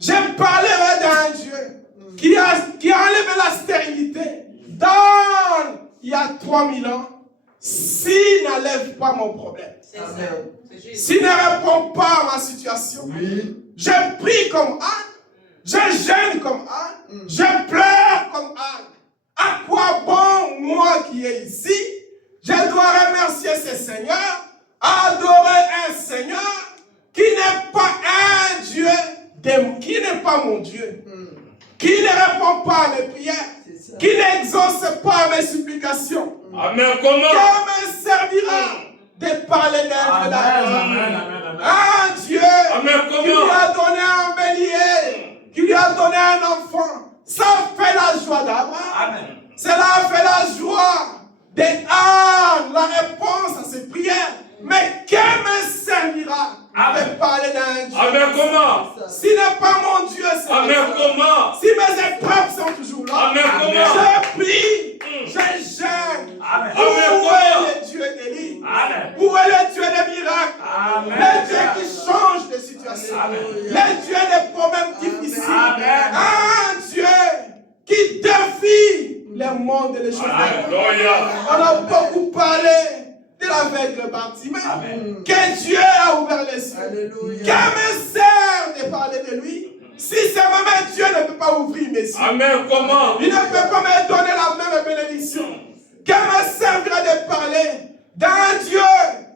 Je parlerai d'un Dieu qui a enlevé la stérilité dans il y a 3000 ans. S'il n'enlève pas mon problème, s'il ne répond pas à ma situation, je prie comme Anne, je gêne comme Anne, je pleure comme Anne. À quoi bon moi qui est ici? Je dois remercier ce Seigneur, adorer un Seigneur qui n'est pas un Dieu, qui n'est pas mon Dieu, qui ne répond pas à mes prières, qui n'exauce pas à mes supplications. Amen. Comment? Que me servira de parler d'un Dieu d'amour? Un Dieu qui lui a donné un bélier, qui lui a donné un enfant. Ça fait la joie d'Abraham. Cela fait la joie d'Anne, la réponse à ses prières. Mais que me servira de parler d'un Dieu? Amen. Comment? S'il n'est pas mon Dieu, c'est Amen. Comment? si mes épreuves sont toujours là, Amen. Comment? je prie, je gêne. Amen. Où est le Dieu d'Élie? Amen. Où est le Dieu des miracles? Amen. Le Dieu qui change de situation. Amen. Le Dieu des problèmes difficiles. Amen. Un Dieu qui défie le monde et les choses. Alléluia. On a beaucoup parlé de l'aveugle Bartimée. Que Dieu a ouvert les yeux. Que me sert de parler de lui si c'est même Dieu ne peut pas ouvrir mes yeux? Amen. Comment? Il ne peut pas me donner la même bénédiction. Que me servira de parler d'un Dieu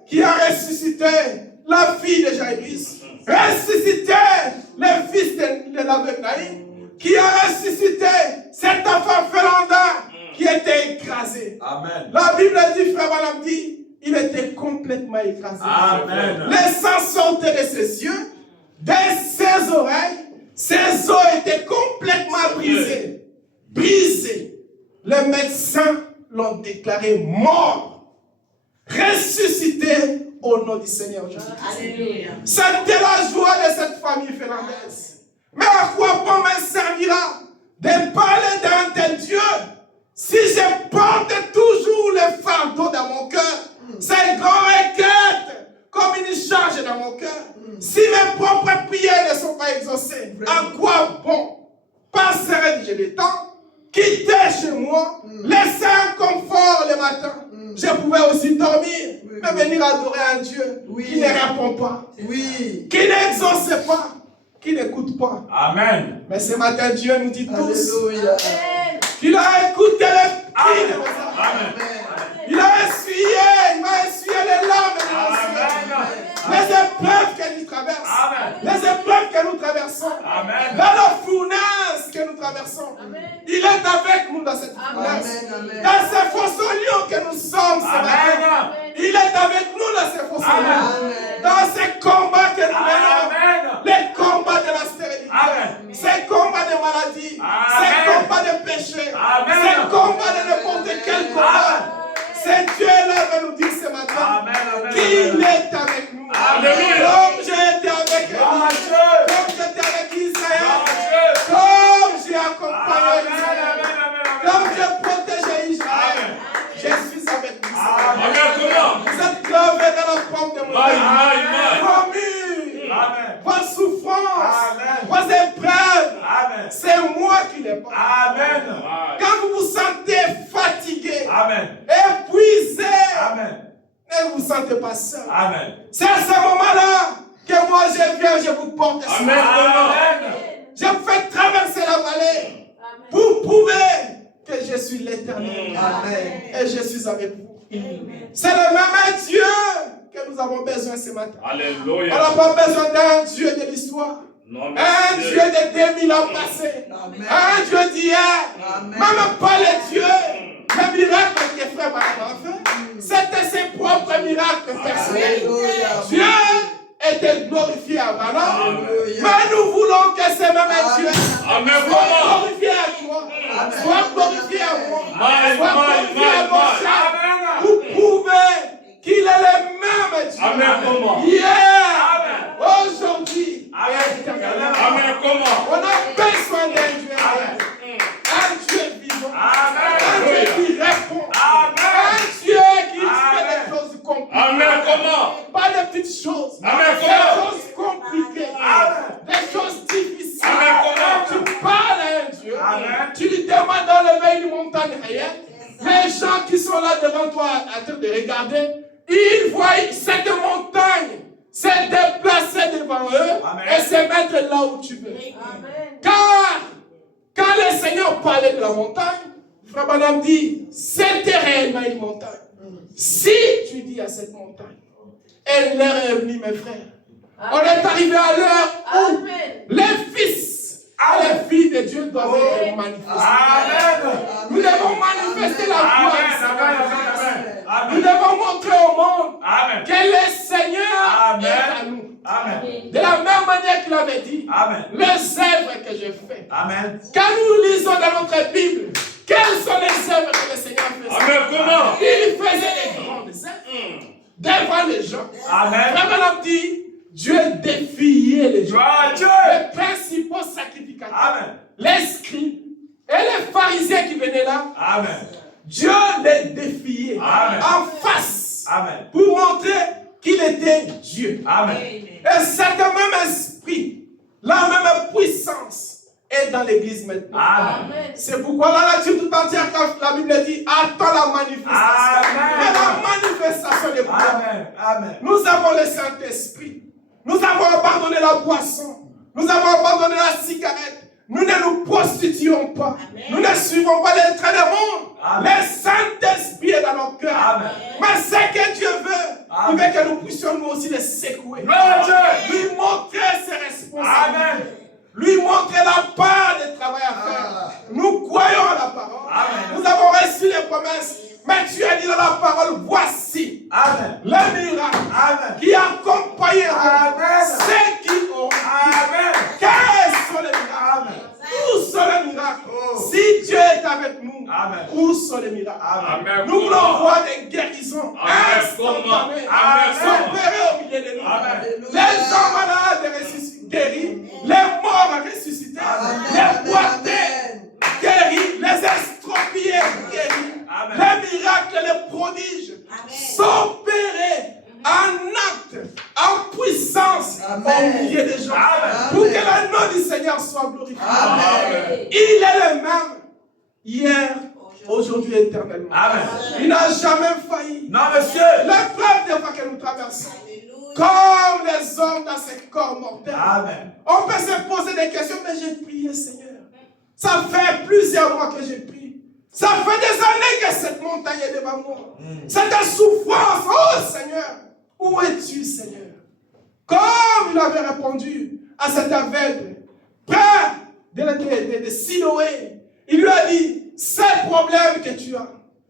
qui a ressuscité la fille de Jairus, ressuscité le fils de l'aveugle Naïm, qui a ressuscité cet enfant Fernanda qui était écrasé. Amen. La Bible dit, frère Branham dit, il était complètement écrasé. Amen. Le sang sortait de ses yeux, de ses oreilles, ses os étaient complètement brisés. Brisés. Les médecins l'ont déclaré mort, ressuscité au nom du Seigneur Jésus. Alléluia. C'était la joie de cette famille finlandaise. Mais à quoi bon me servira de parler d'un tel Dieu si je porte toujours le fardeau dans mon cœur, ces grandes requêtes comme une charge dans mon cœur? Si mes propres prières ne sont pas exaucées, à quoi bon passerai-je le temps, quitter chez moi, laisser un confort le matin? Je pouvais aussi dormir, mais venir adorer un Dieu qui ne répond pas, qui n'exauce pas, qui n'écoute pas. Amen. Mais ce matin, Dieu nous dit tous qu'il a écouté les cris de nos âmes. Il a essuyé, il va essuyer les larmes de nos yeux. Les épreuves que nous traversons, les épreuves que nous traversons, dans la fournaise que nous traversons, il est avec nous dans cette fournaise. Dans ces fossés lions que nous sommes ce matin, il est avec nous dans ces fossés lions. Dans ces combats que nous menons, les combats de la stérilité, ces combats de maladie, ces combats de péché, ces combats de n'importe quel combat. C'est Dieu là va nous dire ce matin qu'il est avec nous. Comme j'ai été avec lui, comme j'étais avec Israël, comme j'ai accompagné Israël, comme j'ai protégé Israël, je suis avec lui. Vous êtes gravés dans la forme de mon âme. Vos murs, vos souffrances, vos épreuves, c'est moi qui les porte. Quand vous vous sentez fatigué, épuisé, ne vous sentez pas seul. C'est à ce moment-là que moi je viens, je vous porte. Je vous fais traverser la vallée pour prouvez que je suis l'Éternel. Amen. Et je suis avec vous. C'est le même Dieu que nous avons besoin ce matin. Alléluia. On n'a pas besoin d'un Dieu de l'histoire. Non, Un monsieur. Dieu de 2000 ans passés. Amen. Un Dieu d'hier. Amen. Même pas les dieux. Les miracles que frère Branham a fait, c'était ses propres miracles personnels. Alléluia. Dieu était glorifié à Branham. Alléluia. Mais nous voulons que ce même Dieu Amen. soit Comment? glorifié à toi. Amen. Soit glorifié à moi. Maï, Soit maï, glorifié à maï, mon maï. cher. Pour prouver qu'il est le même Dieu. Amen. Comment? Hier, aujourd'hui, et éternellement. Amen. Comment? On a besoin d'un Dieu. Un Dieu vivant. Un Dieu qui répond. Un Dieu qui fait des choses compliquées. Amen. Comment? Pas des petites choses. Amen. Des Comment? choses compliquées. Des choses difficiles. Amen. Comment? Tu parles à un Dieu. Amen. Tu lui demandes d'enlever une montagne réelle. Les gens qui sont là devant toi en train de regarder, ils voient cette montagne se déplacer devant eux. Amen. Et se mettre là où tu veux. Car quand le Seigneur parlait de la montagne, Frère Branham dit, c'était réellement une montagne. Si tu dis à cette montagne, et l'heure est venue, mes frères, on est arrivé à l'heure où les fils et les filles de Dieu doivent être manifestés. Nous devons manifester la gloire du Seigneur. Nous devons montrer au monde que le Seigneur est à nous. De la même manière qu'il avait dit, les œuvres que je fais. Quand nous lisons dans notre Bible, quelles sont les œuvres que le Seigneur faisait? Amen. Comment? Il faisait des grandes œuvres devant les gens. Frère Branham dit, Dieu défiait les gens. Les principaux sacrificateurs, les scribes et les pharisiens qui venaient là, Dieu les défiait en face pour montrer qu'il était Dieu. Et cet même esprit, la même puissance est dans l'église maintenant. C'est pourquoi la nature tout entière, quand la Bible dit attends la manifestation. Et la manifestation des pouvoirs. Nous avons le Saint-Esprit. Nous avons abandonné la boisson. Nous avons abandonné la cigarette. Nous ne nous prostituons pas. Nous ne suivons pas les traits du monde. Le Saint-Esprit est dans nos cœurs. Mais ce que Dieu veut, il veut que nous puissions nous aussi les secouer. Lui montrer ses responsabilités. Lui montrer la part de travail à faire. Nous croyons à la parole. Nous avons reçu les promesses. Mais tu as dit dans la parole, voici les miracles qui accompagneront ceux qui ont dit. Quels sont les miracles? Où sont les miracles? Si Dieu est avec nous, où sont les miracles? Nous voulons voir des guérisons instantanées s'opérer au milieu de nous. Les gens malades guéris, les morts ressuscités, les boiteux guéris, les estropiés guéris. Les miracles, les prodiges s'opérer en acte, en puissance au milieu des gens. Pour que le nom du Seigneur soit glorifié. Il est le même hier, aujourd'hui et éternellement. Il n'a jamais failli. Non, monsieur. L'épreuve des fois que nous traversons, comme les hommes dans ces corps mortels, on peut se poser des questions, mais j'ai prié, Seigneur. Ça fait plusieurs mois que j'ai prié. Ça fait des années que cette montagne est devant moi. Cette souffrance, oh Seigneur, où es-tu, Seigneur? Comme il avait répondu à cet aveugle, près de Siloé, il lui a dit, c'est le problème que tu as,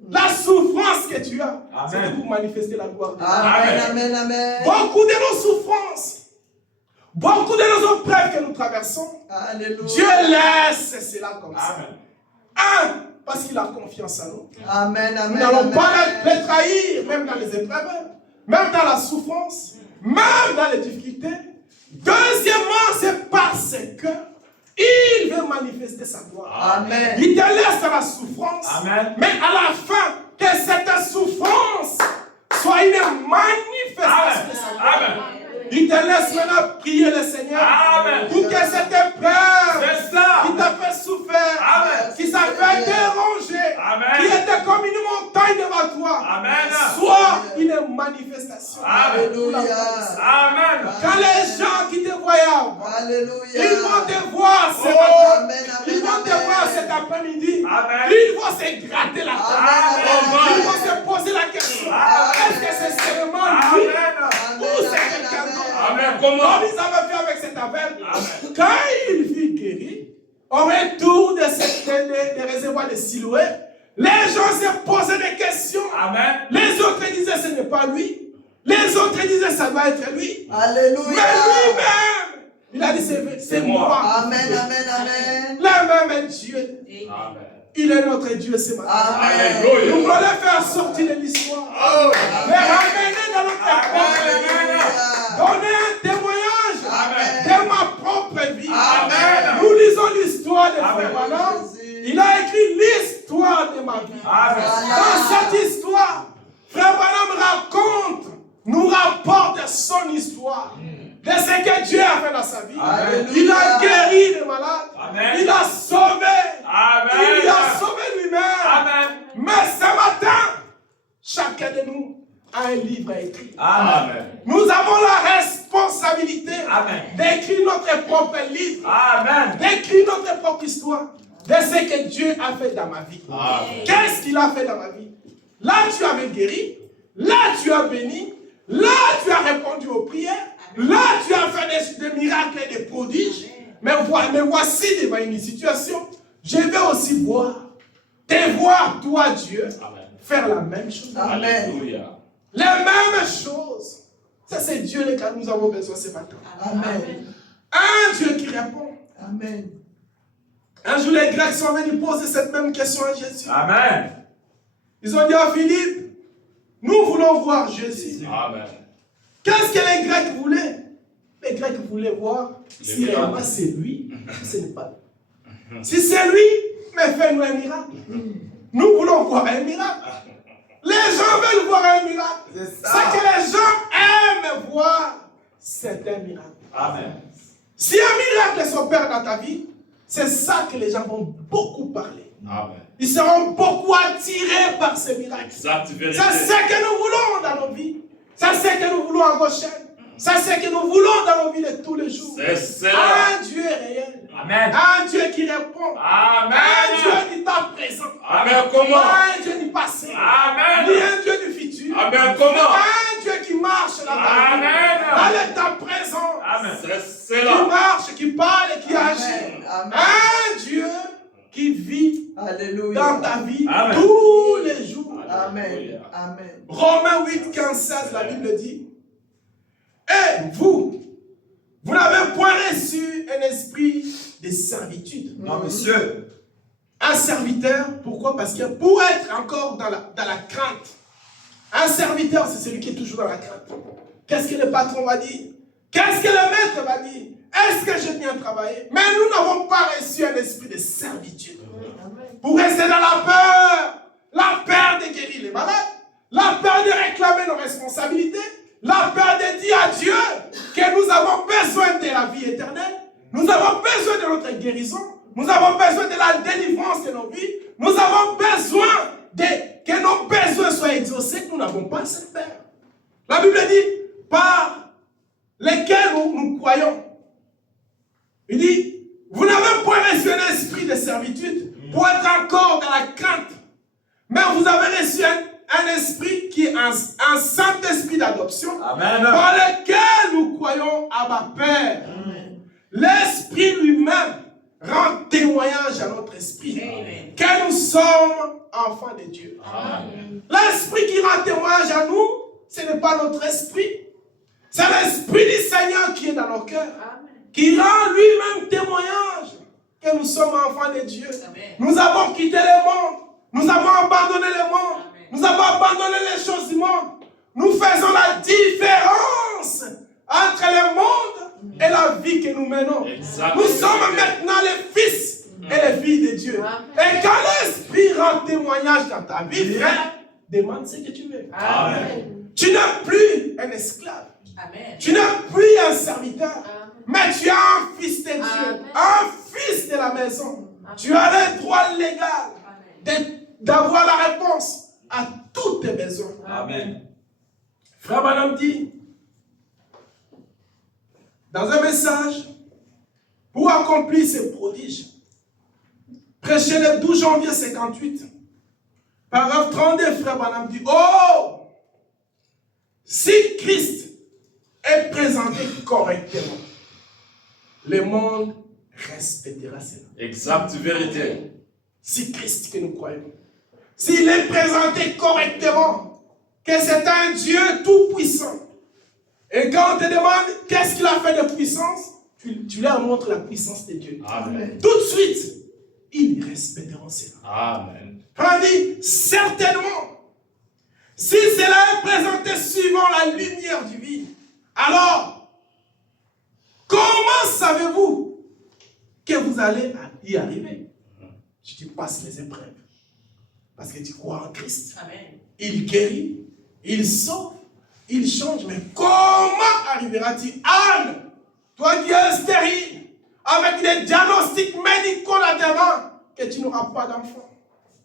la souffrance que tu as, c'est pour manifester la gloire de Dieu. Amen. Beaucoup de nos souffrances, beaucoup de nos épreuves que nous traversons, Dieu laisse cela comme ça. Parce qu'il a confiance en nous. Nous n'allons pas les trahir, même dans les épreuves, même dans la souffrance, même dans les difficultés. Deuxièmement, c'est parce que il veut manifester sa gloire. Il te laisse dans la souffrance, mais à la fin, que cette souffrance soit une manifestation de sa gloire. Il te laisse maintenant prier le Seigneur pour que cette épreuve qui t'a fait souffrir, qui t'a fait déranger, qui était comme une montagne devant toi Amen. soit une manifestation. Alléluia. Amen. Quand les gens qui te voient, Alléluia. ils vont te voir ce Oh. matin, ils vont te voir cet après-midi, Amen. ils vont se gratter la tête, Amen. ils vont se poser la question, Amen. est-ce que c'est seulement lui Amen. ou c'est quelqu'un d'autre? Amen. Comment? Comme ils avaient fait avec cet aveugle, Amen. quand il fut guéri, au retour des réservoirs de Siloé, les gens se posaient des questions. Amen. Les autres disaient ce n'est pas lui. Les autres disaient ça doit être lui. Alléluia. Mais lui-même, il a dit c'est moi. Amen, amen, amen. Le même Dieu. Amen. Il est notre Dieu ce matin. Amen. Nous voulons les faire sortir de l'histoire. Les ramener dans notre propre vie. Donner un témoignage Amen. de ma propre vie. Amen. Nous lisons l'histoire de Amen. Frère Branham. Il a écrit l'histoire de ma vie. Amen. Dans cette histoire, Frère Branham nous rapporte son histoire. De ce que Dieu a fait dans sa vie. Amen. Il a guéri les malades. Amen. Il a sauvé. Amen. Il a sauvé lui-même. Amen. Mais ce matin, chacun de nous a un livre à écrire. Amen. Nous avons la responsabilité Amen. d'écrire notre propre livre, Amen. d'écrire notre propre histoire de ce que Dieu a fait dans ma vie. Amen. Qu'est-ce qu'il a fait dans ma vie? Là, tu avais guéri. Là, tu as béni. Là, tu as répondu aux prières. Là, tu as fait des miracles et des prodiges. Mais voici devant une situation. Je vais aussi te voir, toi, Dieu, Amen. faire la même chose. Amen. Alléluia. Les mêmes choses. Ça, c'est Dieu lequel nous avons besoin ce matin. Amen. Un Dieu qui répond. Amen. Un jour, les Grecs sont venus poser cette même question à Jésus. Amen. Ils ont dit à Philippe, nous voulons voir Jésus. Amen. Qu'est-ce que les Grecs voulaient? Les Grecs voulaient voir si miracles. réellement c'est lui ou ce n'est pas lui. Si c'est lui, mais fais-nous un miracle. Nous voulons voir un miracle. Les gens veulent voir un miracle. C'est Ce ça. que les gens aiment voir, c'est un miracle. Amen. Si un miracle s'opère dans ta vie, c'est ça que les gens vont beaucoup parler. Amen. Ils seront beaucoup attirés par ce miracle. Exact vérité. C'est ce que nous voulons dans nos vies. C'est ce que nous voulons en Goshen. C'est ce que nous voulons dans nos vies de tous les jours. C'est cela. Un Dieu réel. Amen. Un Dieu qui répond. Un Amen. Dieu du temps présent. Amen. Comment? Pas un Dieu du passé. Amen. Ni un Dieu du futur. Amen. Comment? Un Dieu qui marche dans ta vie. Amen. Dans le temps présent. Amen. C'est Qui cela. marche, qui parle et qui agit. Amen. Amen. Un Dieu qui vit Alléluia. dans ta vie Amen. tous les jours. Amen. Amen. Romains 8, 15, 16, la Bible dit, et vous n'avez point reçu un esprit de servitude. Non, monsieur. Un serviteur, pourquoi? Parce que pour être encore dans la crainte, un serviteur, c'est celui qui est toujours dans la crainte. Qu'est-ce que le patron va dire? Qu'est-ce que le maître va dire? Est-ce que j'ai bien travaillé? Mais nous n'avons pas reçu un esprit de servitude. Pour rester dans la peur de guérir les malades, la peur de réclamer nos responsabilités, la peur de dire à Dieu que nous avons besoin de la vie éternelle, nous avons besoin de notre guérison, nous avons besoin de la délivrance de nos vies, nous avons besoin que nos besoins soient exaucés, nous n'avons pas cette peur. La Bible dit, par lesquels nous croyons. Il dit, vous n'avez point reçu un esprit de servitude pour être encore dans la crainte, mais vous avez reçu un esprit qui est un Saint-Esprit d'adoption, Amen. par lequel nous croyons à ma Père. L'Esprit lui-même rend témoignage à notre esprit que nous sommes enfants de Dieu. L'Esprit qui rend témoignage à nous, ce n'est pas notre esprit, c'est l'Esprit du Seigneur qui est dans nos cœurs, qui rend lui-même témoignage que nous sommes enfants de Dieu. Nous avons quitté le monde, nous avons abandonné le monde, nous avons abandonné les choses du monde. Nous faisons la différence entre le monde et la vie que nous menons. Exactement. Nous sommes maintenant les fils et les filles de Dieu. Et quand l'Esprit rend témoignage dans ta vie, frère, demande ce que tu veux. Amen. Tu n'es plus un esclave. Tu n'es plus un serviteur. Mais tu es un fils de Dieu. Un fils de la maison. Tu as le droit légal d'avoir la réponse à tous tes besoins. Amen. Frère Branham dit, dans un message, pour accomplir ses prodiges, prêché le 12 janvier 58, paragraphe 32, frère Branham dit, oh, si Christ est présenté correctement, le monde respectera cela. Exact vérité. Si Christ que nous croyons, s'il est présenté correctement, que c'est un Dieu tout-puissant, et quand on te demande qu'est-ce qu'il a fait de puissance, tu leur montres la puissance de Dieu. Amen. Tout de suite, ils respecteront cela. Amen. On dit, certainement, si cela est présenté suivant la lumière divine, alors, comment savez-vous que vous allez y arriver? Tu passes les épreuves. Parce que tu crois en Christ. Amen. Il guérit, il sauve, il change. Mais comment arriveras-tu, Anne, toi qui es stérile, avec des diagnostics médicaux là-dedans, que tu n'auras pas d'enfant?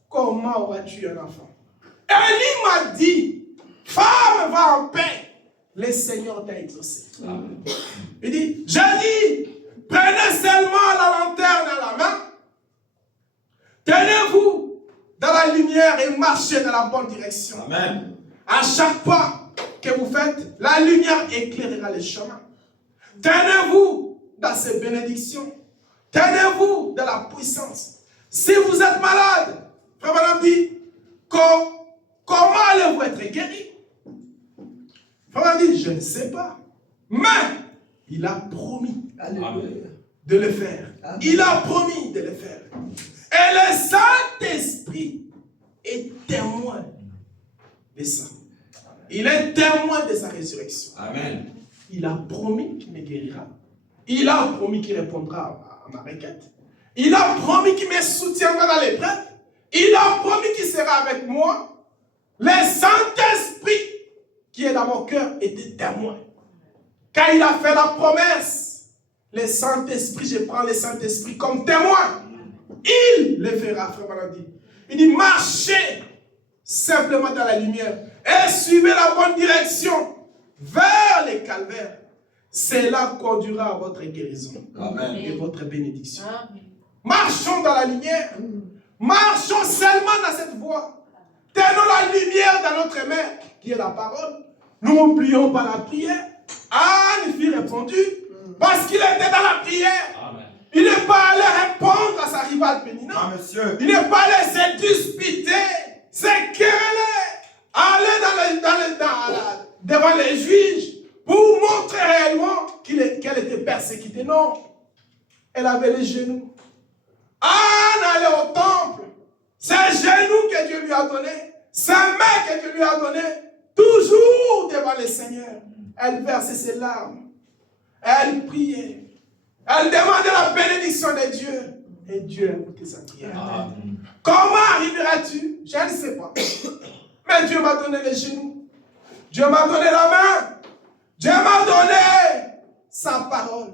Comment auras-tu un enfant? Élie m'a dit, femme, va en paix. Le Seigneur t'a exaucé. Amen. Il dit, j'ai dit, prenez seulement la lanterne à la main, tenez-vous dans la lumière et marchez dans la bonne direction. Amen. À chaque pas que vous faites, la lumière éclairera les chemins. Tenez-vous dans ces bénédictions. Tenez-vous dans la puissance. Si vous êtes malade, Frère Branham dit, comment allez-vous être guéri? Frère Branham dit, je ne sais pas. Mais il a promis de le faire. Amen. Il a promis de le faire. Et le Saint-Esprit est témoin de ça. Il est témoin de sa résurrection. Amen. Il a promis qu'il me guérira. Il a promis qu'il répondra à ma requête. Il a promis qu'il me soutiendra dans l'épreuve. Il a promis qu'il sera avec moi. Le Saint-Esprit qui est dans mon cœur était témoin. Quand il a fait la promesse, le Saint-Esprit, je prends le Saint-Esprit comme témoin. Il le fera, frère Maladie. Il dit, marchez simplement dans la lumière et suivez la bonne direction vers les calvaires. Cela conduira à votre guérison. Amen. Et votre bénédiction. Amen. Marchons dans la lumière. Marchons seulement dans cette voie. Tenons la lumière dans notre main, qui est la parole. Nous n'oublions pas la prière. Anne fut répondue parce qu'il était dans la prière. Amen. Il n'est pas allé répondre à sa rivale Pénina. Ah, monsieur. Il n'est pas allé se disputer, se quereller, aller devant les juges pour montrer réellement qu'elle était persécutée. Non. Elle avait les genoux. Anne allait au temple. Ses genoux que Dieu lui a donnés, sa main que Dieu lui a donnée, toujours devant le Seigneur. Elle versait ses larmes. Elle priait. Elle demandait la bénédiction de Dieu. Et Dieu a écouté sa prière. Amen. Comment arriveras-tu? Je ne sais pas. Mais Dieu m'a donné les genoux. Dieu m'a donné la main. Dieu m'a donné sa parole.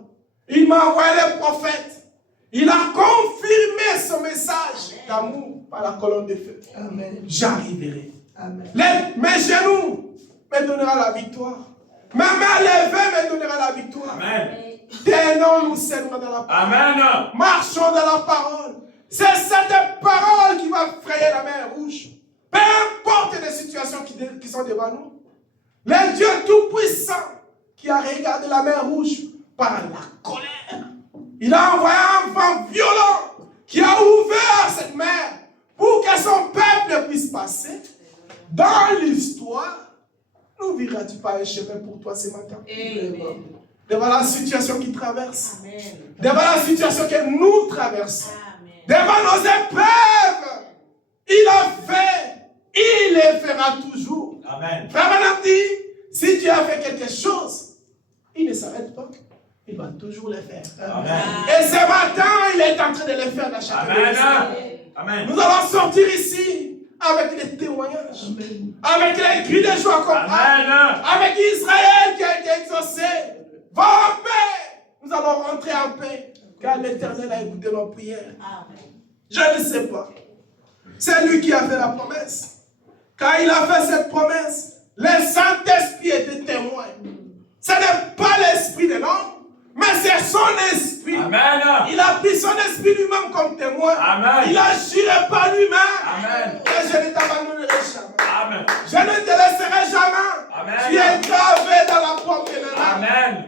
Il m'a envoyé les prophètes. Il a confirmé son message d'amour par la colonne de feu. Amen. J'arriverai. Mes genoux me donneront la victoire. Ma main levée me donnera la victoire. Amen. Tenons-nous seulement dans la parole. Amen. Marchons dans la parole. C'est cette parole qui va frayer la mer rouge. Peu importe les situations qui sont devant nous. Le Dieu Tout-Puissant qui a regardé la mer rouge par la colère. Il a envoyé un vent violent qui a ouvert cette mer pour que son peuple puisse passer. Dans l'histoire, n'ouvriras-tu pas un chemin pour toi ce matin? Amen. Devant la situation qu'il traverse. Amen. Devant la situation que nous traversons. Amen. Devant nos épreuves. Il a fait. Il les fera toujours. Amen. Frère Branham dit, si Dieu a fait quelque chose, il ne s'arrête pas. Il va toujours le faire. Amen. Et ce matin, il est en train de le faire dans chaque Amen. Nous allons sortir ici avec les témoignages, amen, avec les cris de joie qu'on a, avec Israël qui a été exaucé. Va en paix. Nous allons rentrer en paix, car l'Éternel a écouté nos prières. Amen. Je ne sais pas. C'est lui qui a fait la promesse. quand il a fait cette promesse, le Saint-Esprit était témoin. Ce n'est pas l'esprit de l'homme, mais c'est son esprit. Amen. Il a pris son esprit lui-même comme témoin. Amen. Il a juré par lui-même. Amen. Et je ne t'abandonnerai jamais. Amen. Je ne te laisserai jamais. Amen. Tu es gravé dans la porte générale. Amen.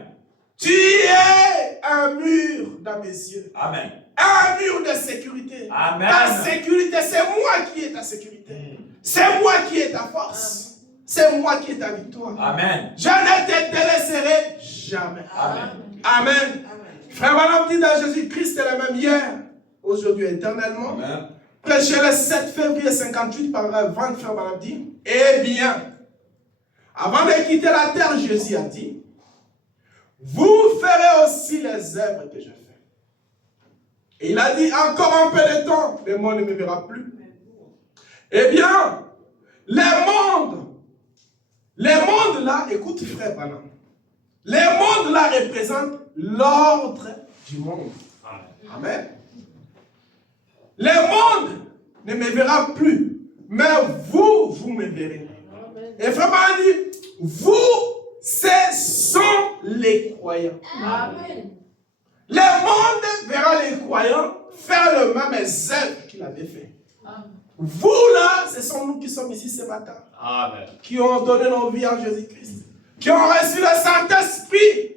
Tu es un mur dans mes yeux. Amen. Un mur de sécurité. Amen. Ta sécurité, c'est moi qui ai ta sécurité. C'est moi qui ai ta force. C'est moi qui ai ta victoire. Amen. Je ne te délaisserai jamais. Amen. Amen. Frère Branham dit dans Jésus-Christ est le même hier, aujourd'hui éternellement. Amen. Prêché le 7 février 58 par 20, Frère Branham dit, eh bien, avant de quitter la terre, Jésus a dit, vous ferez aussi les œuvres que je fais. Et il a dit, encore un peu de temps, le monde ne me verra plus. Eh bien, les mondes là, écoute frère Branham, les mondes là représentent l'ordre du monde. Amen. Les mondes ne me verra plus, mais vous me verrez. Et frère Branham dit, vous, ce sont les croyants. Amen. Le monde verra les croyants faire le même œuvre qu'il avait fait. Vous là, ce sont nous qui sommes ici ce matin. Amen. Qui ont donné nos vies en Jésus-Christ. Qui ont reçu le Saint-Esprit.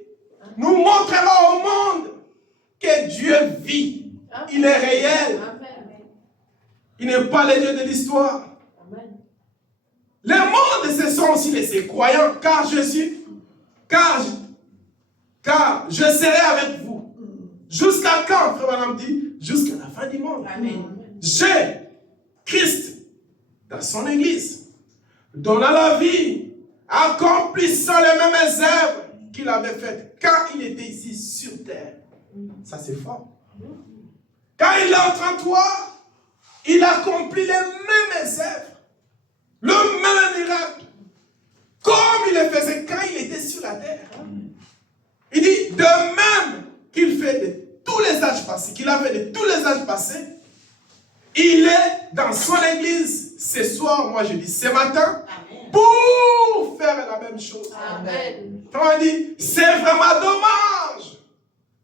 Nous montrerons au monde que Dieu vit. Il est réel. Il n'est pas le Dieu de l'histoire. Le monde, ce sont aussi les croyants. Car je serai avec vous. Jusqu'à quand, frère Branham dit? Jusqu'à la fin du monde. Amen. J'ai Christ dans son église, donnant la vie, accomplissant les mêmes œuvres qu'il avait faites quand il était ici sur terre. Ça c'est fort. Quand il entre en toi, il accomplit les mêmes œuvres, le même miracle, comme il le faisait quand il était sur la terre. Il dit, de même qu'il fait de tous les âges passés, qu'il a fait de tous les âges passés, il est dans son église ce soir, moi je dis ce matin, Amen. Pour faire la même chose. Amen. On dit, c'est vraiment dommage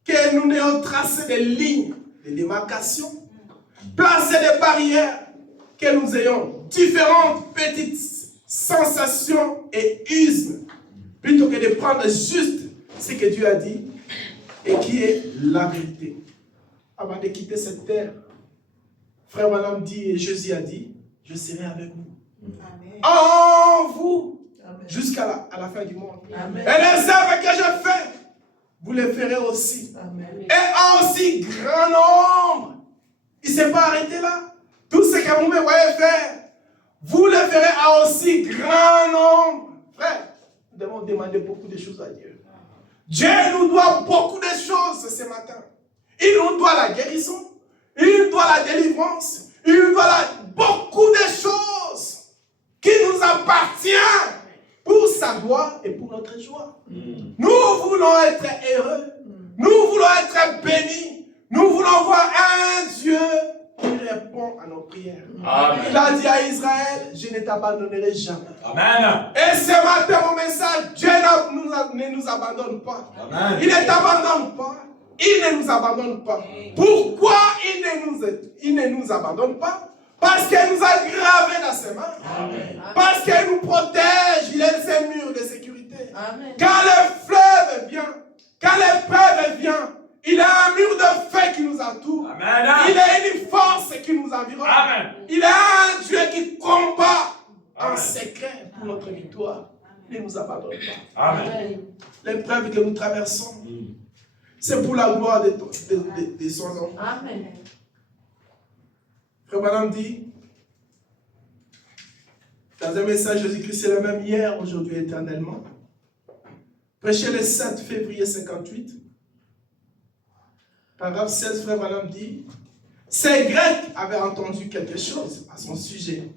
que nous n'ayons tracé des lignes de démarcation, placé des barrières, que nous ayons différentes petites sensations et ismes, plutôt que de prendre juste ce que Dieu a dit et qui est la vérité. Avant de quitter cette terre, Frère Branham dit et Jésus a dit, je serai avec vous. Amen. En vous, jusqu'à la fin du monde. Amen. Et les œuvres que je fais, vous les ferez aussi. Amen. Et en aussi grand nombre. Il ne s'est pas arrêté là. Tout ce que vous me voyez faire, vous le ferez à aussi grand nombre. Frère, nous devons demander beaucoup de choses à Dieu. Dieu nous doit beaucoup de choses ce matin. Il nous doit la guérison. Il doit la délivrance. Il doit beaucoup de choses qui nous appartiennent pour sa gloire et pour notre joie. Nous voulons être heureux. Nous voulons être bénis. Nous voulons voir un Dieu qui répond à nos prières. Amen. Il a dit à Israël, je ne t'abandonnerai jamais. Amen. Et ce matin, mon message, Dieu ne nous abandonne pas. Amen. Il ne t'abandonne pas. Il ne nous abandonne pas. Pourquoi il ne nous abandonne pas? Parce qu'il nous a gravés dans ses mains. Amen. Parce qu'il nous protège. Il est ses murs de sécurité. Amen. Quand le fleuve vient, quand l'épreuve vient, il a un mur de feu qui nous entoure. Amen. Il a une force qui nous environne. Amen. Il a un Dieu qui combat en Amen. secret pour notre victoire. Il ne nous abandonne pas. Amen. L'épreuve que nous traversons, c'est pour la gloire de son nom. Amen. Frère Branham dit, dans un message, Jésus-Christ est le même hier, aujourd'hui, éternellement. Prêché le 7 février 58. Paragraphe 16, Frère Branham dit, ces Grecs avaient entendu quelque chose à son sujet.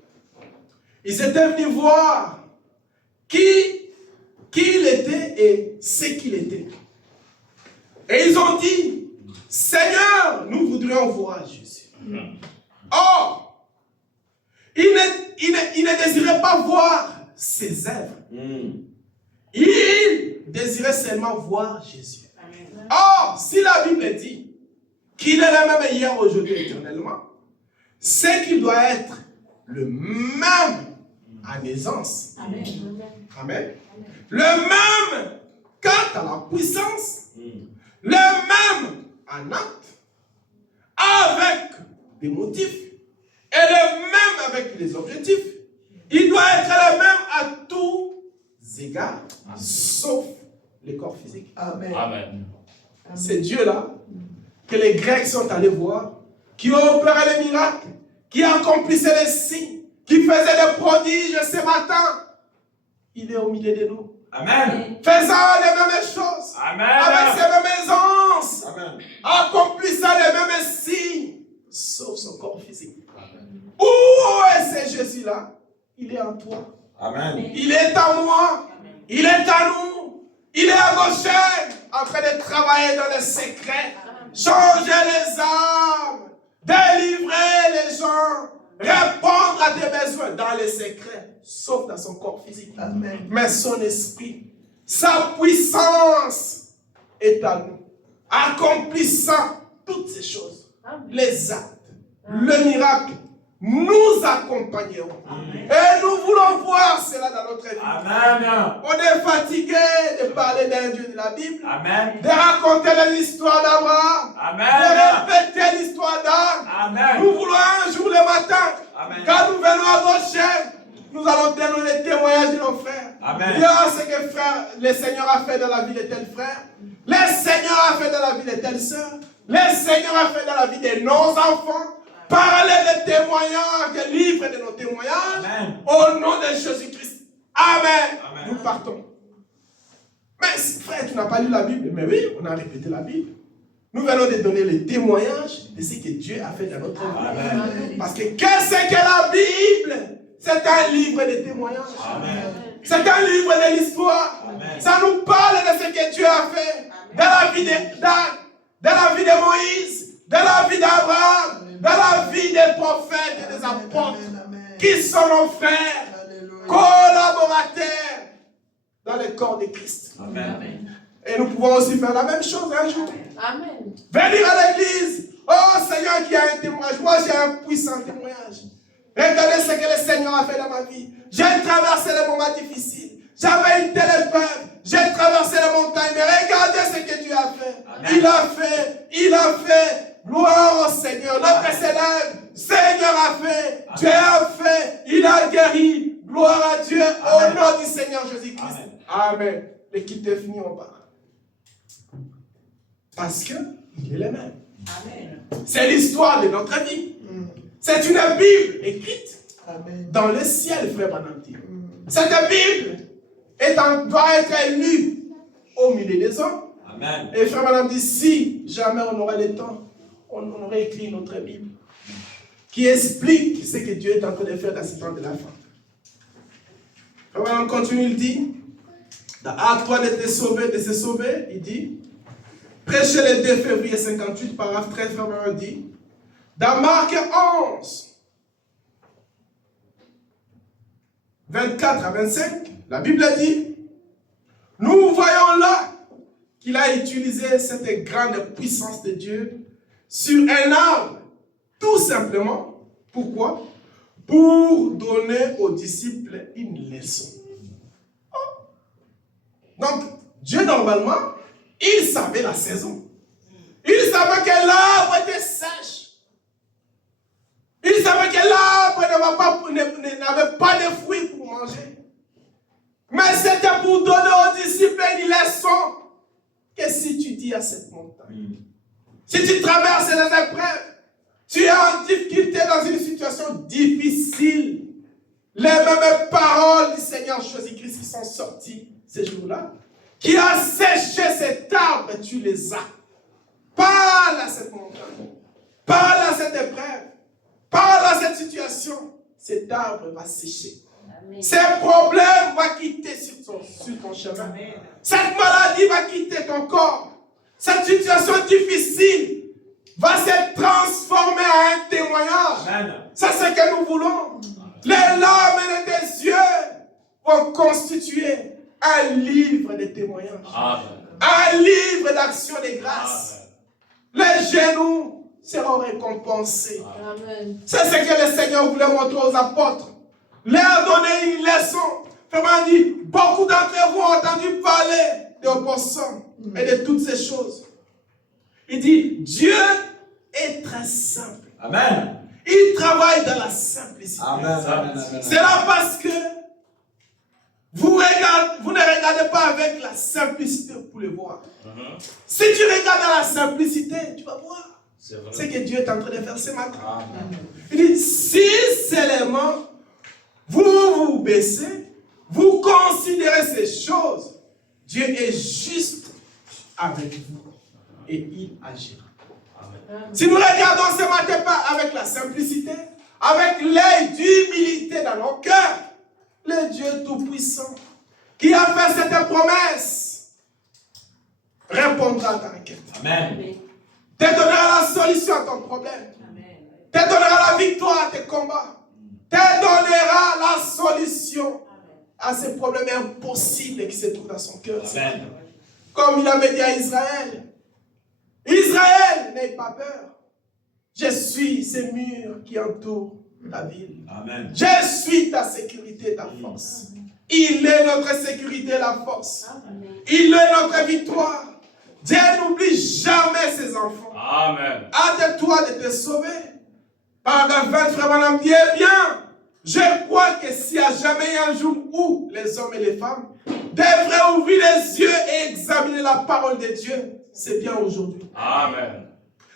Ils étaient venus voir qui il était et ce qu'il était. Et ils ont dit, Seigneur, nous voudrions voir Jésus. Or, il il ne désirait pas voir ses œuvres. Il désirait seulement voir Jésus. Or, si la Bible dit qu'il est le même hier, aujourd'hui, éternellement, c'est qu'il doit être le même en aisance. Amen. Amen. Le même quant à la puissance, le même en acte, avec des motifs, et le même avec les objectifs. Il doit être le même à tous égards, sauf le corps physique. Amen. Amen. C'est Dieu-là que les Grecs sont allés voir, qui opérait les miracles, qui accomplissait les signes, qui faisait des prodiges ce matin. Il est au milieu de nous. Amen. Faisant les mêmes choses, Amen. avec ses mêmes aisances, Amen. accomplissant les mêmes signes, sauf son corps physique. Où est ce Jésus-là? Il est en toi. Amen. Il est en moi. Il est en nous. Il est à gauche, en train de travailler dans les secrets, changer les âmes, délivrer les gens, répondre à tes besoins dans les secrets, sauf dans son corps physique. Amen. Mais son esprit, sa puissance est à nous, accomplissant toutes ces choses, les actes, le miracle. Nous accompagnerons. Et nous voulons voir cela dans notre vie. Amen. On est fatigué de parler d'un Dieu de la Bible, Amen. de raconter l'histoire d'Abraham, Amen. de répéter l'histoire d'Anne. Amen. Nous voulons un jour le matin, Amen. quand nous venons à nos chaînes, nous allons donner les témoignages de nos frères. Amen. Dire ce que frère, le Seigneur a fait dans la vie de tel frère, le Seigneur a fait dans la vie de telle sœur, le Seigneur a fait dans la vie de nos enfants. Parler des témoignages, des livres de nos témoignages. Amen. Au nom de Jésus-Christ. Amen. Amen. Nous partons. Mais frère, tu n'as pas lu la Bible. Mais oui, on a répété la Bible. Nous venons de donner les témoignages de ce que Dieu a fait dans notre vie. Amen. Parce que qu'est-ce que la Bible? C'est un livre de témoignages. Amen. C'est un livre de l'histoire. Amen. Ça nous parle de ce que Dieu a fait dans la vie d'Anne, dans la vie de Moïse, dans la vie d'Abraham, dans la vie des prophètes et des apôtres, qui sont nos frères, collaborateurs dans le corps de Christ. Amen. Et nous pouvons aussi faire la même chose un jour. Amen. Venir à l'église. Oh Seigneur, qui a un témoignage. Moi, j'ai un puissant témoignage. Regardez ce que le Seigneur a fait dans ma vie. J'ai traversé les moments difficiles. J'avais une telle épreuve. J'ai traversé les montagnes. Mais regardez ce que Dieu a fait. Amen. Il a fait. Il a fait. Gloire au Seigneur. Notre s'élève. Seigneur a fait. Amen. Dieu a fait. Il a guéri. Gloire à Dieu. Amen. Au nom du Seigneur Jésus-Christ. Amen. Amen. L'équipe est finie, on part. Parce que il est le même. Amen. C'est l'histoire de notre vie. C'est une Bible écrite Amen. dans le ciel, frère Bananti. Cette Bible doit être lue au milieu des hommes. Amen. Et frère Madame dit, si jamais on aura le temps, on aurait écrit notre Bible qui explique ce que Dieu est en train de faire dans ce temps de la fin. Frère Madame continue, il dit, dans Acte 3 de se sauver, il dit, prêchez le 2 février 58, paragraphe 13, frère Madame dit, dans Marc 11, 24 à 25, la Bible dit, nous voyons là qu'il a utilisé cette grande puissance de Dieu sur un arbre, tout simplement. Pourquoi? Pour donner aux disciples une leçon. Oh. Donc, Dieu, normalement, il savait la saison. Il savait que l'arbre était sèche. Il savait que l'arbre n'avait pas de fruits pour manger. Mais c'était pour donner aux disciples une leçon. Que si tu dis à cette montagne, si tu traverses les épreuves, tu es en difficulté dans une situation difficile, les mêmes paroles du Seigneur Jésus-Christ qui sont sorties ces jours-là, qui a séché cet arbre, tu les as. Parle à cette montagne, parle à cette épreuve, parle à cette situation, cet arbre va sécher. Ces problèmes vont quitter sur ton chemin. Cette maladie va quitter ton corps. Cette situation difficile va se transformer en un témoignage. Amen. C'est ce que nous voulons. Les larmes et les ont constitué un livre de témoignages. Amen. Un livre d'action de grâce. Les genoux seront récompensés. Amen. C'est ce que le Seigneur voulait montrer aux apôtres. Leur donner une leçon. Vraiment dit, beaucoup d'entre vous ont entendu parler de opossum et de toutes ces choses. Il dit, Dieu est très simple. Amen. Il travaille dans la simplicité. Amen. C'est là parce que vous ne regardez pas avec la simplicité pour le voir. Si tu regardes dans la simplicité, tu vas voir C'est vrai. ce que Dieu est en train de faire ce matin. Amen. Il dit, si seulement vous vous baissez, vous considérez ces choses, Dieu est juste avec vous et il agira. Si nous regardons ce matin pas avec la simplicité, avec l'œil d'humilité dans nos cœurs, le Dieu Tout-Puissant qui a fait cette promesse répondra à ta requête. Amen. Te donnera la solution à ton problème. Te donnera la victoire à tes combats. Te donnera la solution à ces problèmes impossibles qui se trouvent dans son cœur. Amen. Comme il avait dit à Israël. Israël, n'aie pas peur. Je suis ces murs qui entourent la ville. Amen. Je suis ta sécurité, ta force. Il est notre sécurité, la force. Il est notre victoire. Dieu n'oublie jamais ses enfants. Amen. Hâte-toi de te sauver. Paragraphe 20, frère Madame dit, eh bien, je crois que s'il y a jamais un jour où les hommes et les femmes devraient ouvrir les yeux et examiner la parole de Dieu, c'est bien aujourd'hui. Amen.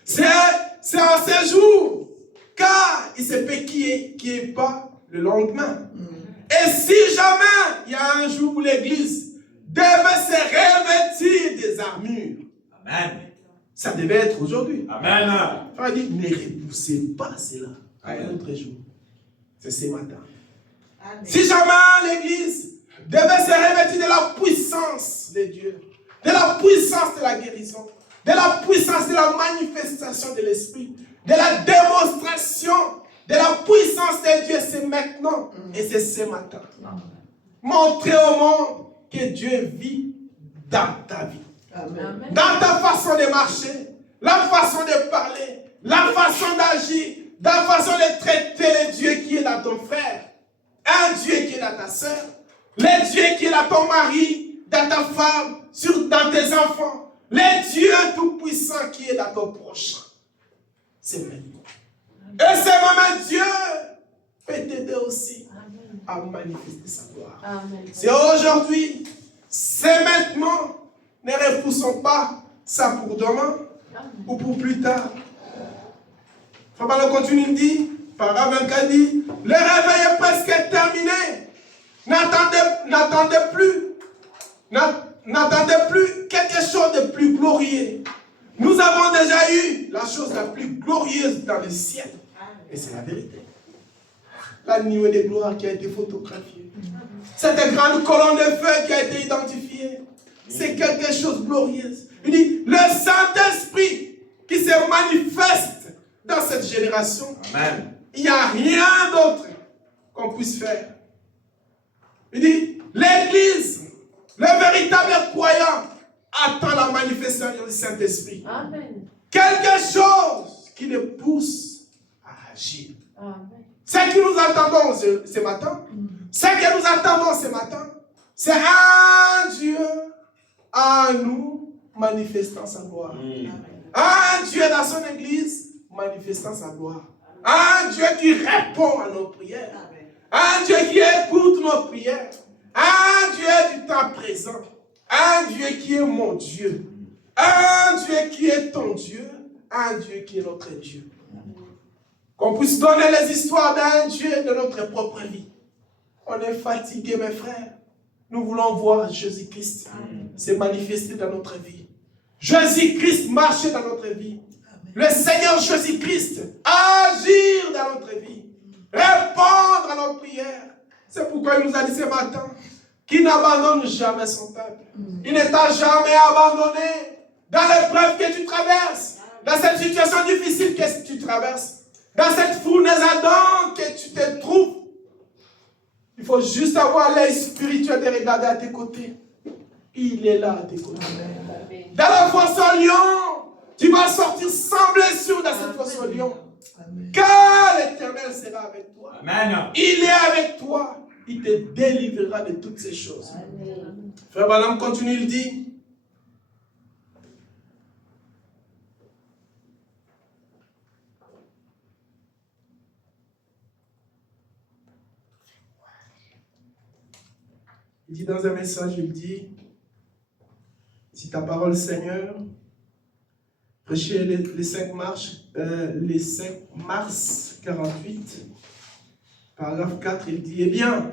C'est en ce jour, car il se peut qu'il n'y ait pas le lendemain. Et si jamais il y a un jour où l'Église devait se revêtir des armures, Amen. ça devait être aujourd'hui. Amen. On dit, ne repoussez pas cela à un autre jour. C'est ce matin. Amen. Si jamais l'Église devait se revêtir de la puissance de Dieu, de la puissance de la guérison, de la puissance de la manifestation de l'Esprit, de la démonstration de la puissance de Dieu, c'est maintenant et c'est ce matin. Montrer au monde que Dieu vit dans ta vie. Amen. Dans ta façon de marcher, la façon de parler, la façon d'agir, la façon de traiter le Dieu qui est dans ton frère, un Dieu qui est dans ta soeur, le Dieu qui est dans ton mari, dans ta femme, dans tes enfants, le Dieu tout-puissant qui est dans ton prochain. C'est maintenant. Et ce même Dieu peut t'aider aussi à manifester sa gloire. Amen. C'est aujourd'hui, c'est maintenant. Ne repoussons pas ça pour demain ou pour plus tard. Frère, continue, il dit, paragraphe 24 dit, le réveil est presque terminé. N'attendez plus quelque chose de plus glorieux. Nous avons déjà eu la chose la plus glorieuse dans le ciel. Et c'est la vérité. La nuée de gloire qui a été photographiée. Cette grande colonne de feu qui a été identifiée. C'est quelque chose de glorieux. Il dit, le Saint-Esprit qui se manifeste dans cette génération. Amen. Il n'y a rien d'autre qu'on puisse faire. Il dit, l'Église, le véritable croyant, attend la manifestation du Saint-Esprit. Amen. Quelque chose qui le pousse à agir. Amen. Ce que nous attendons ce matin, c'est un Dieu à nous manifestant sa gloire. Un Dieu dans son Église manifestant sa gloire. Un Dieu qui répond à nos prières. Un Dieu qui écoute nos prières. Un Dieu du temps présent. Un Dieu qui est mon Dieu. Un Dieu qui est ton Dieu. Un Dieu qui est notre Dieu. Qu'on puisse donner les histoires d'un Dieu de notre propre vie. On est fatigué, mes frères. Nous voulons voir Jésus-Christ se manifester dans notre vie. Jésus-Christ marcher dans notre vie. Le Seigneur Jésus-Christ agir dans notre vie. Répondre à nos prières. C'est pourquoi il nous a dit ce matin qu'il n'abandonne jamais son peuple. Il ne t'a jamais abandonné dans l'épreuve que tu traverses, dans cette situation difficile que tu traverses, dans cette fournaise ardente que tu te trouves. Il faut juste avoir l'œil spirituel de regarder à tes côtés. Il est là à tes côtés. Dans la fosse au lion, tu vas sortir sans blessure dans cette fosse au lion. Car l'Éternel sera avec toi. Amen. Il est avec toi. Il te délivrera de toutes ces choses. Frère Branham continue, il dit, dans un message, il dit, si ta parole, Seigneur, prêchez les 5 mars 48, paragraphe 4, il dit, eh bien,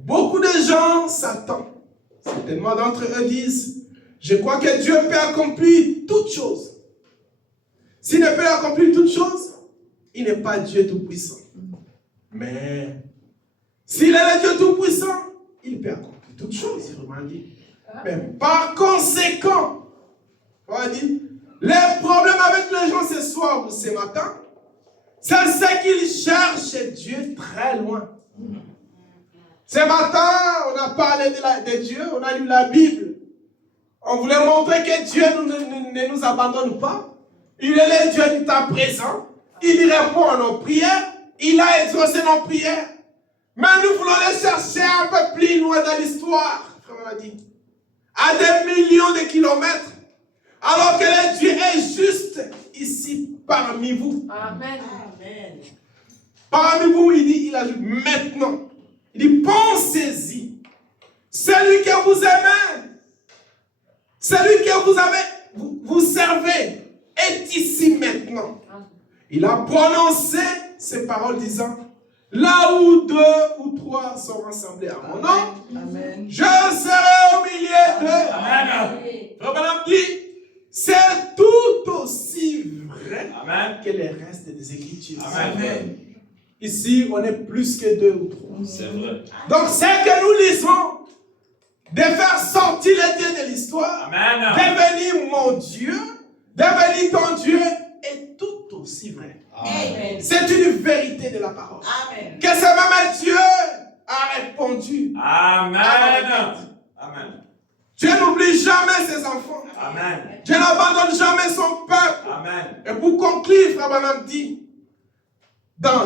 beaucoup de gens s'attendent. Certainement d'entre eux disent, je crois que Dieu peut accomplir toutes choses. S'il ne peut accomplir toutes choses, il n'est pas Dieu Tout-Puissant. Mais, s'il est le Dieu Tout-Puissant, il peut accomplir toutes choses, il vraiment dit. Mais par conséquent, on dit, les problèmes avec les gens ce soir ou ce matin, c'est ce qu'ils cherchent Dieu très loin. Ce matin, on a parlé de Dieu, on a lu la Bible. On voulait montrer que Dieu ne nous abandonne pas. Il est le Dieu du temps présent. Il répond à nos prières. Il a exaucé nos prières. Mais nous voulons les chercher un peu plus loin dans l'histoire, frère m'a dit. À des millions de kilomètres. Alors que le Dieu est juste ici parmi vous. Amen. Amen. Parmi vous, il dit, il ajoute maintenant. Il dit, pensez-y. Celui que vous aimez, celui que vous servez, est ici maintenant. Il a prononcé ces paroles disant, là où 2 ou 3 sont rassemblés à mon nom, Amen. je serai au milieu d'eux. Amen. Frère Branham dit, c'est tout aussi vrai Amen. que les restes des Écritures. Amen. Ici, on est plus que 2 ou 3. C'est vrai. Donc, c'est que nous lisons, de faire sortir le Dieu de l'histoire, Amen. devenir mon Dieu, devenir ton Dieu, est tout aussi vrai. Amen. C'est une vérité de la parole. Amen. Que ce même Dieu a répondu. Amen. Amen. Dieu n'oublie jamais ses enfants. Amen. Dieu n'abandonne jamais son peuple. Amen. Et pour conclure, Frère Branham dit,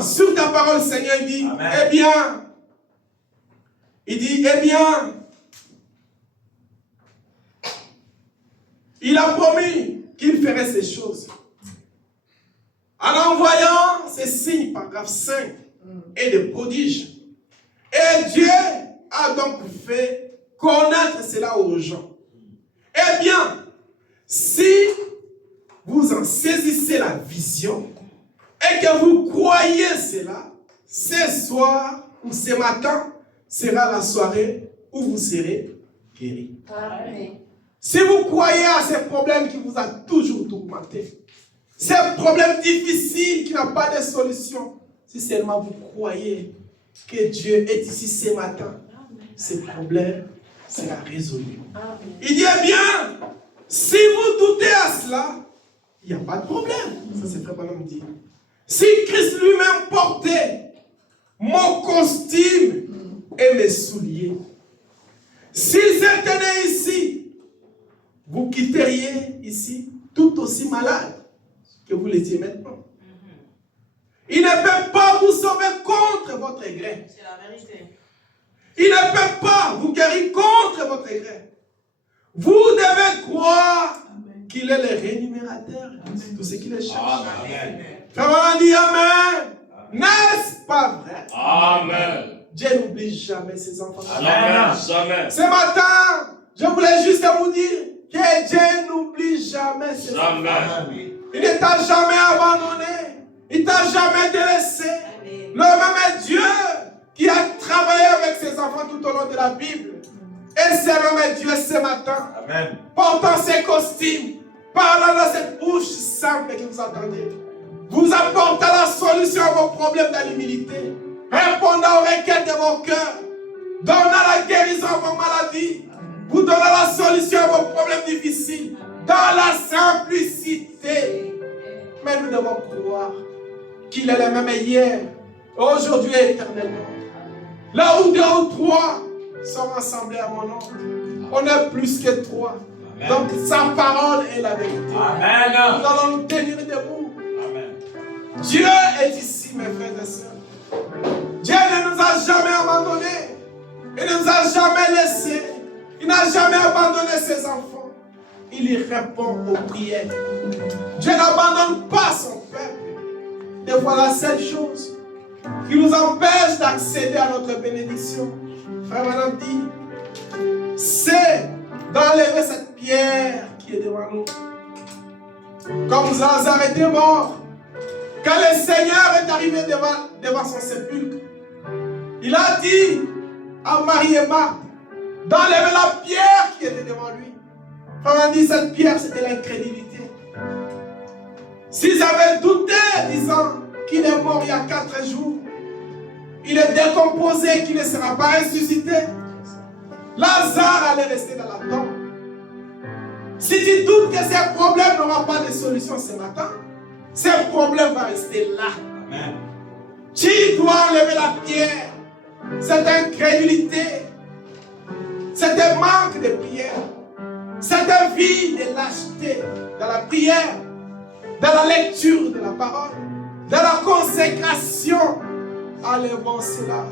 sur ta parole, Seigneur, il dit, Amen. eh bien, il a promis qu'il ferait ces choses. En envoyant ces signes, paragraphe 5, et des prodiges. Et Dieu a donc fait connaître cela aux gens. Eh bien, si vous en saisissez la vision et que vous croyez cela, ce soir ou ce matin sera la soirée où vous serez guéris. Amen. Si vous croyez à ces problèmes qui vous a toujours tourmenté, ces problèmes difficiles qui n'ont pas de solution, si seulement vous croyez que Dieu est ici ce matin, ces problèmes seront résolus. Il dit, eh bien, si vous doutez à cela, il n'y a pas de problème. Ça, c'est Frère Branham dit. Si Christ lui-même portait mon costume et mes souliers, s'il se tenait ici, vous quitteriez ici tout aussi malade que vous l'étiez maintenant. Il ne peut pas vous sauver contre votre gré. C'est la vérité. Il ne peut pas vous guérir contre votre gré. Vous devez croire qu'il est le rémunérateur de tout ce qu'il cherche. Amen. Frère, on dit Amen. N'est-ce pas vrai? Amen. Dieu n'oublie jamais ses enfants. Jamais, jamais. Ce matin, je voulais juste vous dire que Dieu n'oublie jamais ses enfants. Jamais. Il ne t'a jamais abandonné. Il ne t'a jamais délaissé. Le même Dieu qui a travaillé avec ses enfants tout au long de la Bible. Et c'est le même Dieu ce matin. Amen. Portant ses costumes, parlant dans cette bouche simple que vous entendez. Vous apportant la solution à vos problèmes d'humilité. Répondant aux requêtes de vos cœurs. Donnant la guérison à vos maladies. Vous donnant la solution à vos problèmes difficiles. Dans la simplicité. Mais nous devons croire qu'il est le même hier, aujourd'hui et éternellement. Là où 2 ou 3 sont rassemblés à mon nom, on est plus que 3. Amen. Donc sa parole est la vérité. Amen. Nous allons nous tenir debout. Amen. Dieu est ici, mes frères et sœurs. Dieu ne nous a jamais abandonnés. Il ne nous a jamais laissés. Il n'a jamais abandonné ses enfants. Il y répond aux prières. Dieu n'abandonne pas son peuple. Et voilà la seule chose qui nous empêche d'accéder à notre bénédiction. Frère Madame dit, c'est d'enlever cette pierre qui est devant nous. Comme Lazare était mort, quand le Seigneur est arrivé devant son sépulcre, il a dit à Marie et Marthe d'enlever la pierre qui était devant lui. Frère, on dit cette pierre, c'était l'incrédulité. S'ils avaient douté, disant qu'il est mort il y a 4 jours, il est décomposé, qu'il ne sera pas ressuscité, Lazare allait rester dans la tombe. Si tu doutes que ces problèmes n'auront pas de solution ce matin, ces problèmes vont rester là. Amen. Tu dois enlever la pierre. Cette incrédulité, cet manque de prière, cette vie de lâcheté dans la prière, dans la lecture de la parole, dans la consécration. Enlevons cela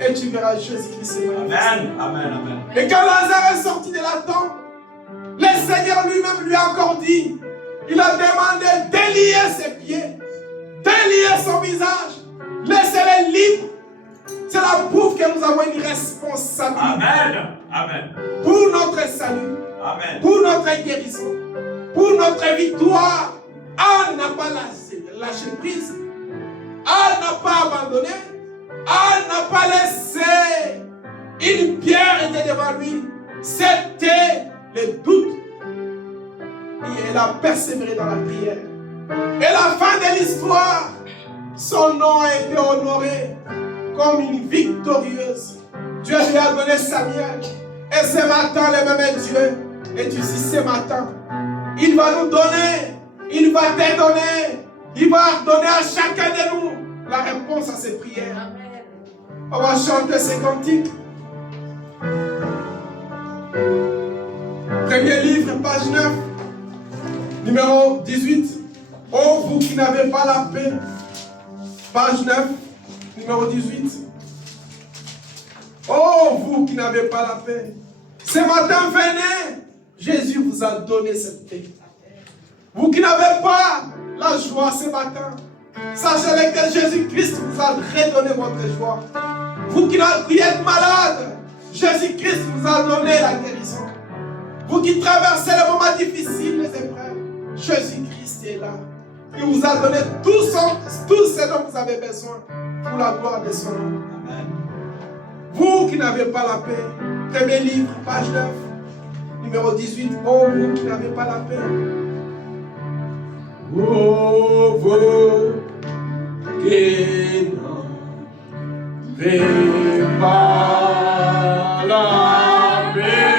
et tu verras Jésus-Christ se manifester. Amen. Amen. Amen. Et quand Lazare est sorti de la tombe, le Seigneur lui-même lui a encore dit, il a demandé d'élier ses pieds, d'élier son visage, laissez-les libres. C'est la preuve que nous avons une responsabilité. Amen. Amen. Pour notre salut, Amen. pour notre guérison, pour notre victoire. Anne n'a pas lâché prise. Anne n'a pas abandonné. Anne n'a pas laissé. Une pierre était devant lui. C'était le doute. Et elle a persévéré dans la prière. Et la fin de l'histoire, son nom a été honoré comme une victorieuse. Dieu lui a donné Samuel. Et ce matin, le même Dieu est ici ce matin. Il va nous donner, il va te donner, il va donner à chacun de nous la réponse à ses prières. Amen. On va chanter ces cantiques. Premier livre, page 9, numéro 18. Oh, vous qui n'avez pas la paix. Page 9, numéro 18. Oh, vous qui n'avez pas la paix. Ce matin, venez. Jésus vous a donné cette paix. Vous qui n'avez pas la joie ce matin, sachez que Jésus-Christ vous a redonné votre joie. Vous qui êtes malade, Jésus-Christ vous a donné la guérison. Vous qui traversez les moments difficiles, les épreuves, Jésus-Christ est là. Il vous a donné tout ce dont vous avez besoin pour la gloire de son nom. Amen. Vous qui n'avez pas la paix, premier livre, page 9, numéro 18. Oh, vous qui n'avez pas la paix. Oh, vous qui n'avez pas la paix.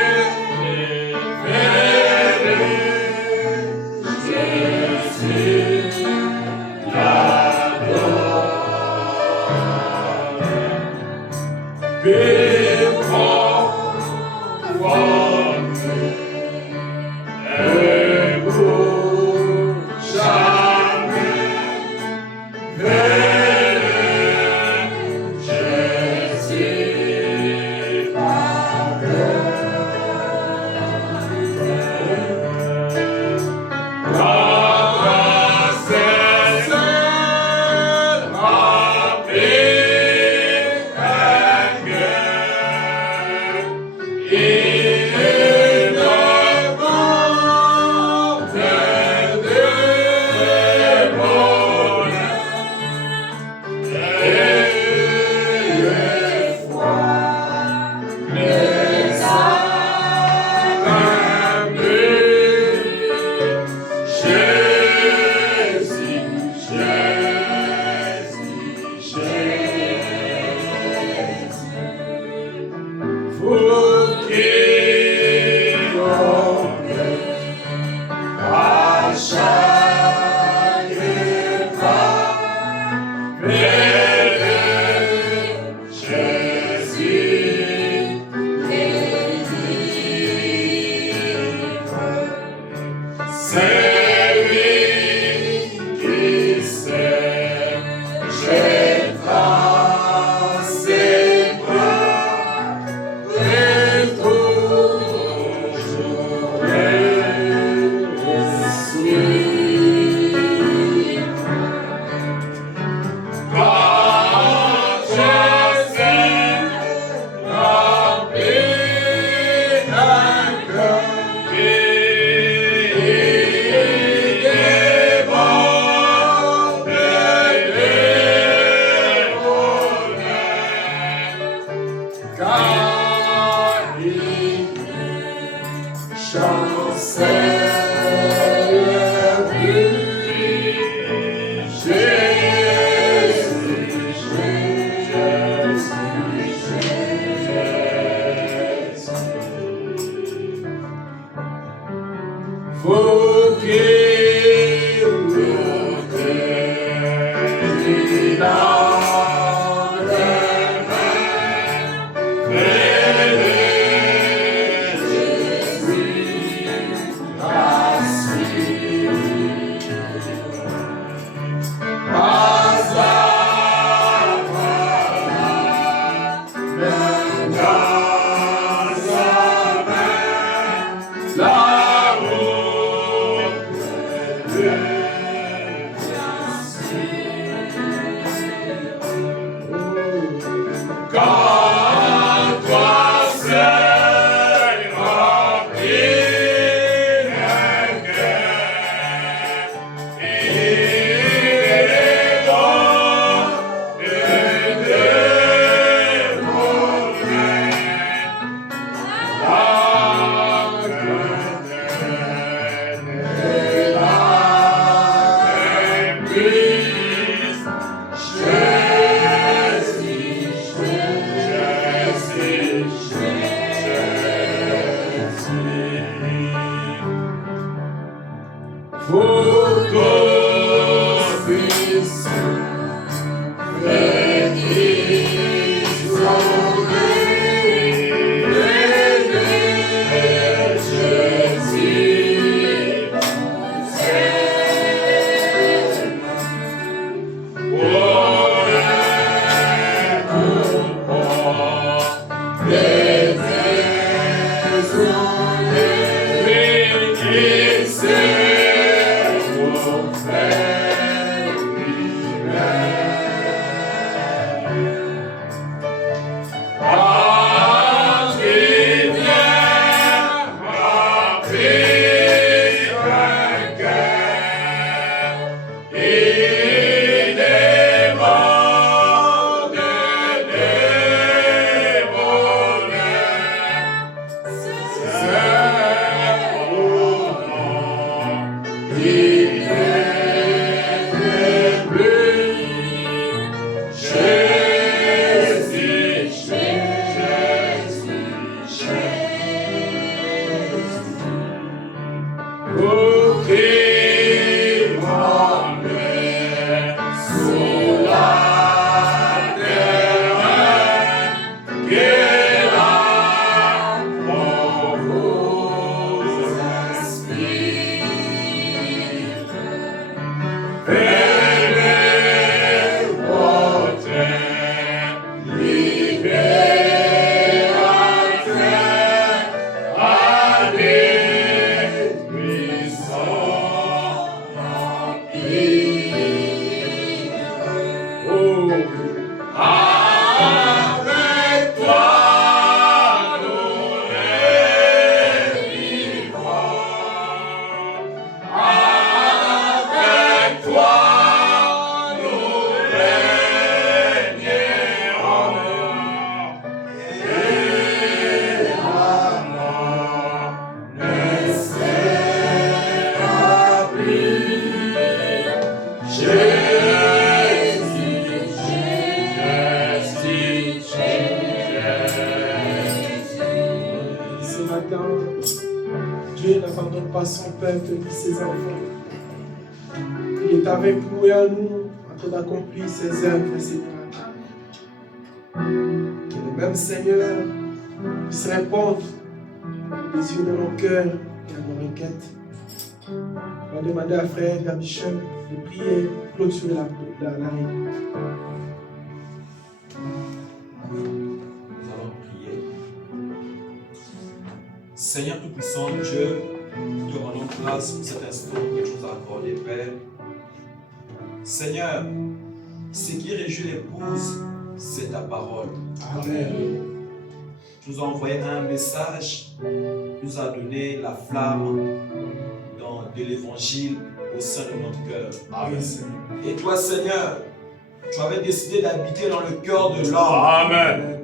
Dieu n'abandonne pas son peuple ni ses enfants. Il est avec nous et en nous en train d'accomplir ses œuvres et ses plans. Que le même Seigneur puisse répondre les yeux de nos cœurs et à nos requêtes. On va demander à frère Gabichel de prier, clôturer la réunion. Nous allons prier. Seigneur Tout-Puissant, Dieu, nous te rendons grâce pour cet instant que tu nous as accordé, Père. Seigneur, ce qui réjouit l'épouse, c'est ta parole. Amen. Tu nous as envoyé un message, tu nous as donné la flamme de l'évangile au sein de notre cœur. Amen. Et toi, Seigneur, tu avais décidé d'habiter dans le cœur de l'homme. Amen.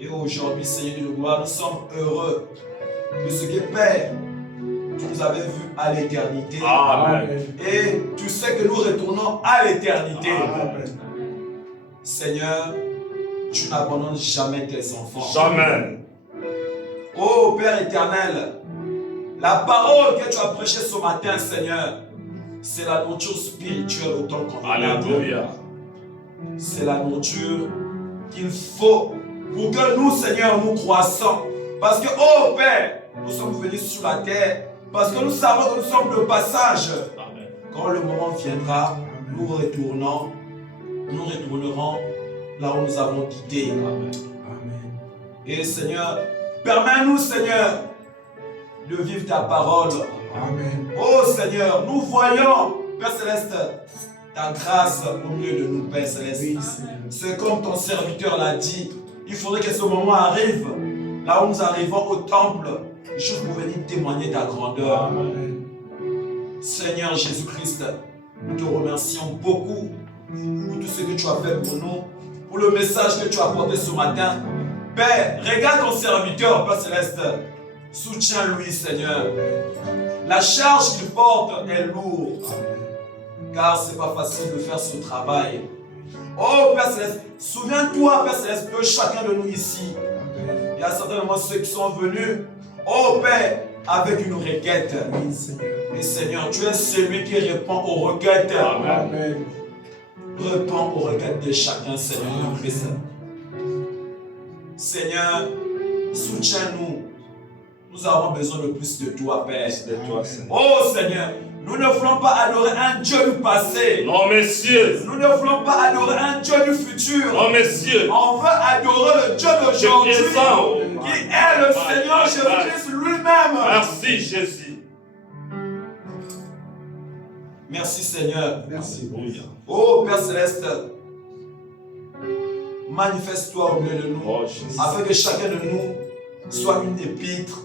Et aujourd'hui, Seigneur de gloire, nous sommes heureux de ce que, Père, tu nous avais vus à l'éternité. Amen. Et tu sais que nous retournons à l'éternité. Amen. Seigneur, tu n'abandonnes jamais tes enfants. Jamais. Oh Père éternel, la parole que tu as prêchée ce matin, Seigneur, c'est la nourriture spirituelle autant qu'on Alléluia. C'est la nourriture qu'il faut pour que nous, Seigneur, nous croissons. Parce que, oh Père, nous sommes venus sur la terre parce que nous savons que nous sommes de passage. Amen. Quand le moment viendra, nous retournerons là où nous avons quitté. Amen. Et Seigneur, permets-nous, Seigneur, de vivre ta parole. Amen. Oh Seigneur, nous voyons, Père Céleste, ta grâce au milieu de nous, Père Céleste. Oui, Seigneur. C'est comme ton serviteur l'a dit. Il faudrait que ce moment arrive, là où nous arrivons au temple, juste pour venir témoigner ta grandeur. Amen. Seigneur Jésus-Christ, nous te remercions beaucoup pour tout ce que tu as fait pour nous, pour le message que tu as apporté ce matin. Père, regarde ton serviteur, Père Céleste. Soutiens-lui, Seigneur. La charge qu'il porte est lourde, car ce n'est pas facile de faire ce travail. Oh, Père Céleste, souviens-toi, Père Céleste, de chacun de nous ici. Il y a certainement ceux qui sont venus, oh Père, avec une requête. Oui, Seigneur. Et Seigneur, tu es celui qui répond aux requêtes. Amen. Réponds aux requêtes de chacun, Seigneur Christ. Seigneur, soutiens-nous. Nous avons besoin de plus de toi, Père. De toi, Seigneur. Oh Seigneur, nous ne voulons pas adorer un Dieu du passé. Non, messieurs. Nous ne voulons pas adorer un Dieu du futur. Non, messieurs. On veut adorer le Dieu d'aujourd'hui, Je présente. qui est le Seigneur Jésus-Christ lui-même. Merci, Jésus. Merci Seigneur. Merci. Alléluia. Oh Père Céleste, manifeste-toi au milieu de nous, Oh, Jésus. afin que chacun de nous soit une épître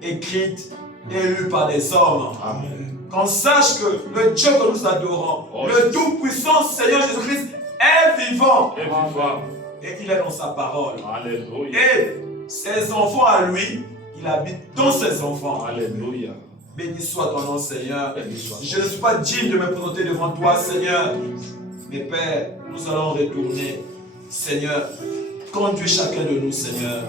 écrite et lue par des hommes. Amen. Qu'on sache que le Dieu que nous adorons, Oh, le Tout-Puissant Seigneur Jésus-Christ est vivant. Et vivant. Et il est dans sa parole. Alléluia. Et ses enfants à lui, il habite dans ses enfants. Alléluia. Béni soit ton nom, Seigneur. Béni soit ton Je ne suis pas digne de me présenter devant toi, Seigneur. Mais Père, nous allons retourner. Seigneur, conduis chacun de nous, Seigneur.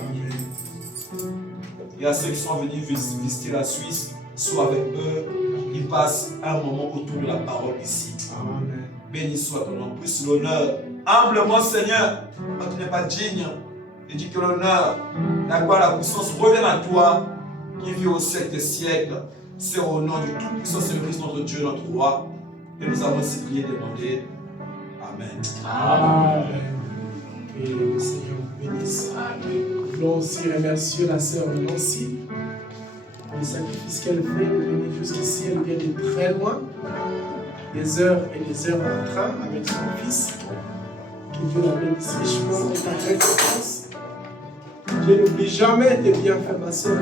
Il y a ceux qui sont venus visiter la Suisse, sois avec eux. Ils passent un moment autour de la parole ici. Amen. Béni soit ton nom, plus l'honneur. Humblement, Seigneur, quand tu n'es pas digne, et dis que l'honneur, la gloire, la puissance reviennent à toi, qui vit au siècle des siècles. C'est au nom du Tout-Puissant Seigneur Christ, notre Dieu, notre roi, que nous avons ainsi prié et demandé. Amen. Amen. Que le Seigneur vous bénisse. Nous voulons aussi remercier la sœur Nancy pour le sacrifice qu'elle fait de venir jusqu'ici. Elle vient de très loin, des heures et des heures en train avec son fils. Que Dieu la bénisse richement et ta récompense. Dieu n'oublie jamais tes bienfaits, ma sœur.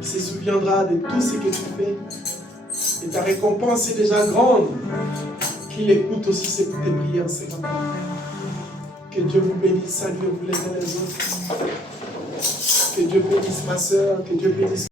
Il se souviendra de tout ce que tu fais. Et ta récompense est déjà grande. Qu'il écoute aussi tes prières, Seigneur. Que Dieu vous bénisse, saluez-vous les uns les autres. Que Dieu bénisse ma soeur, que Dieu bénisse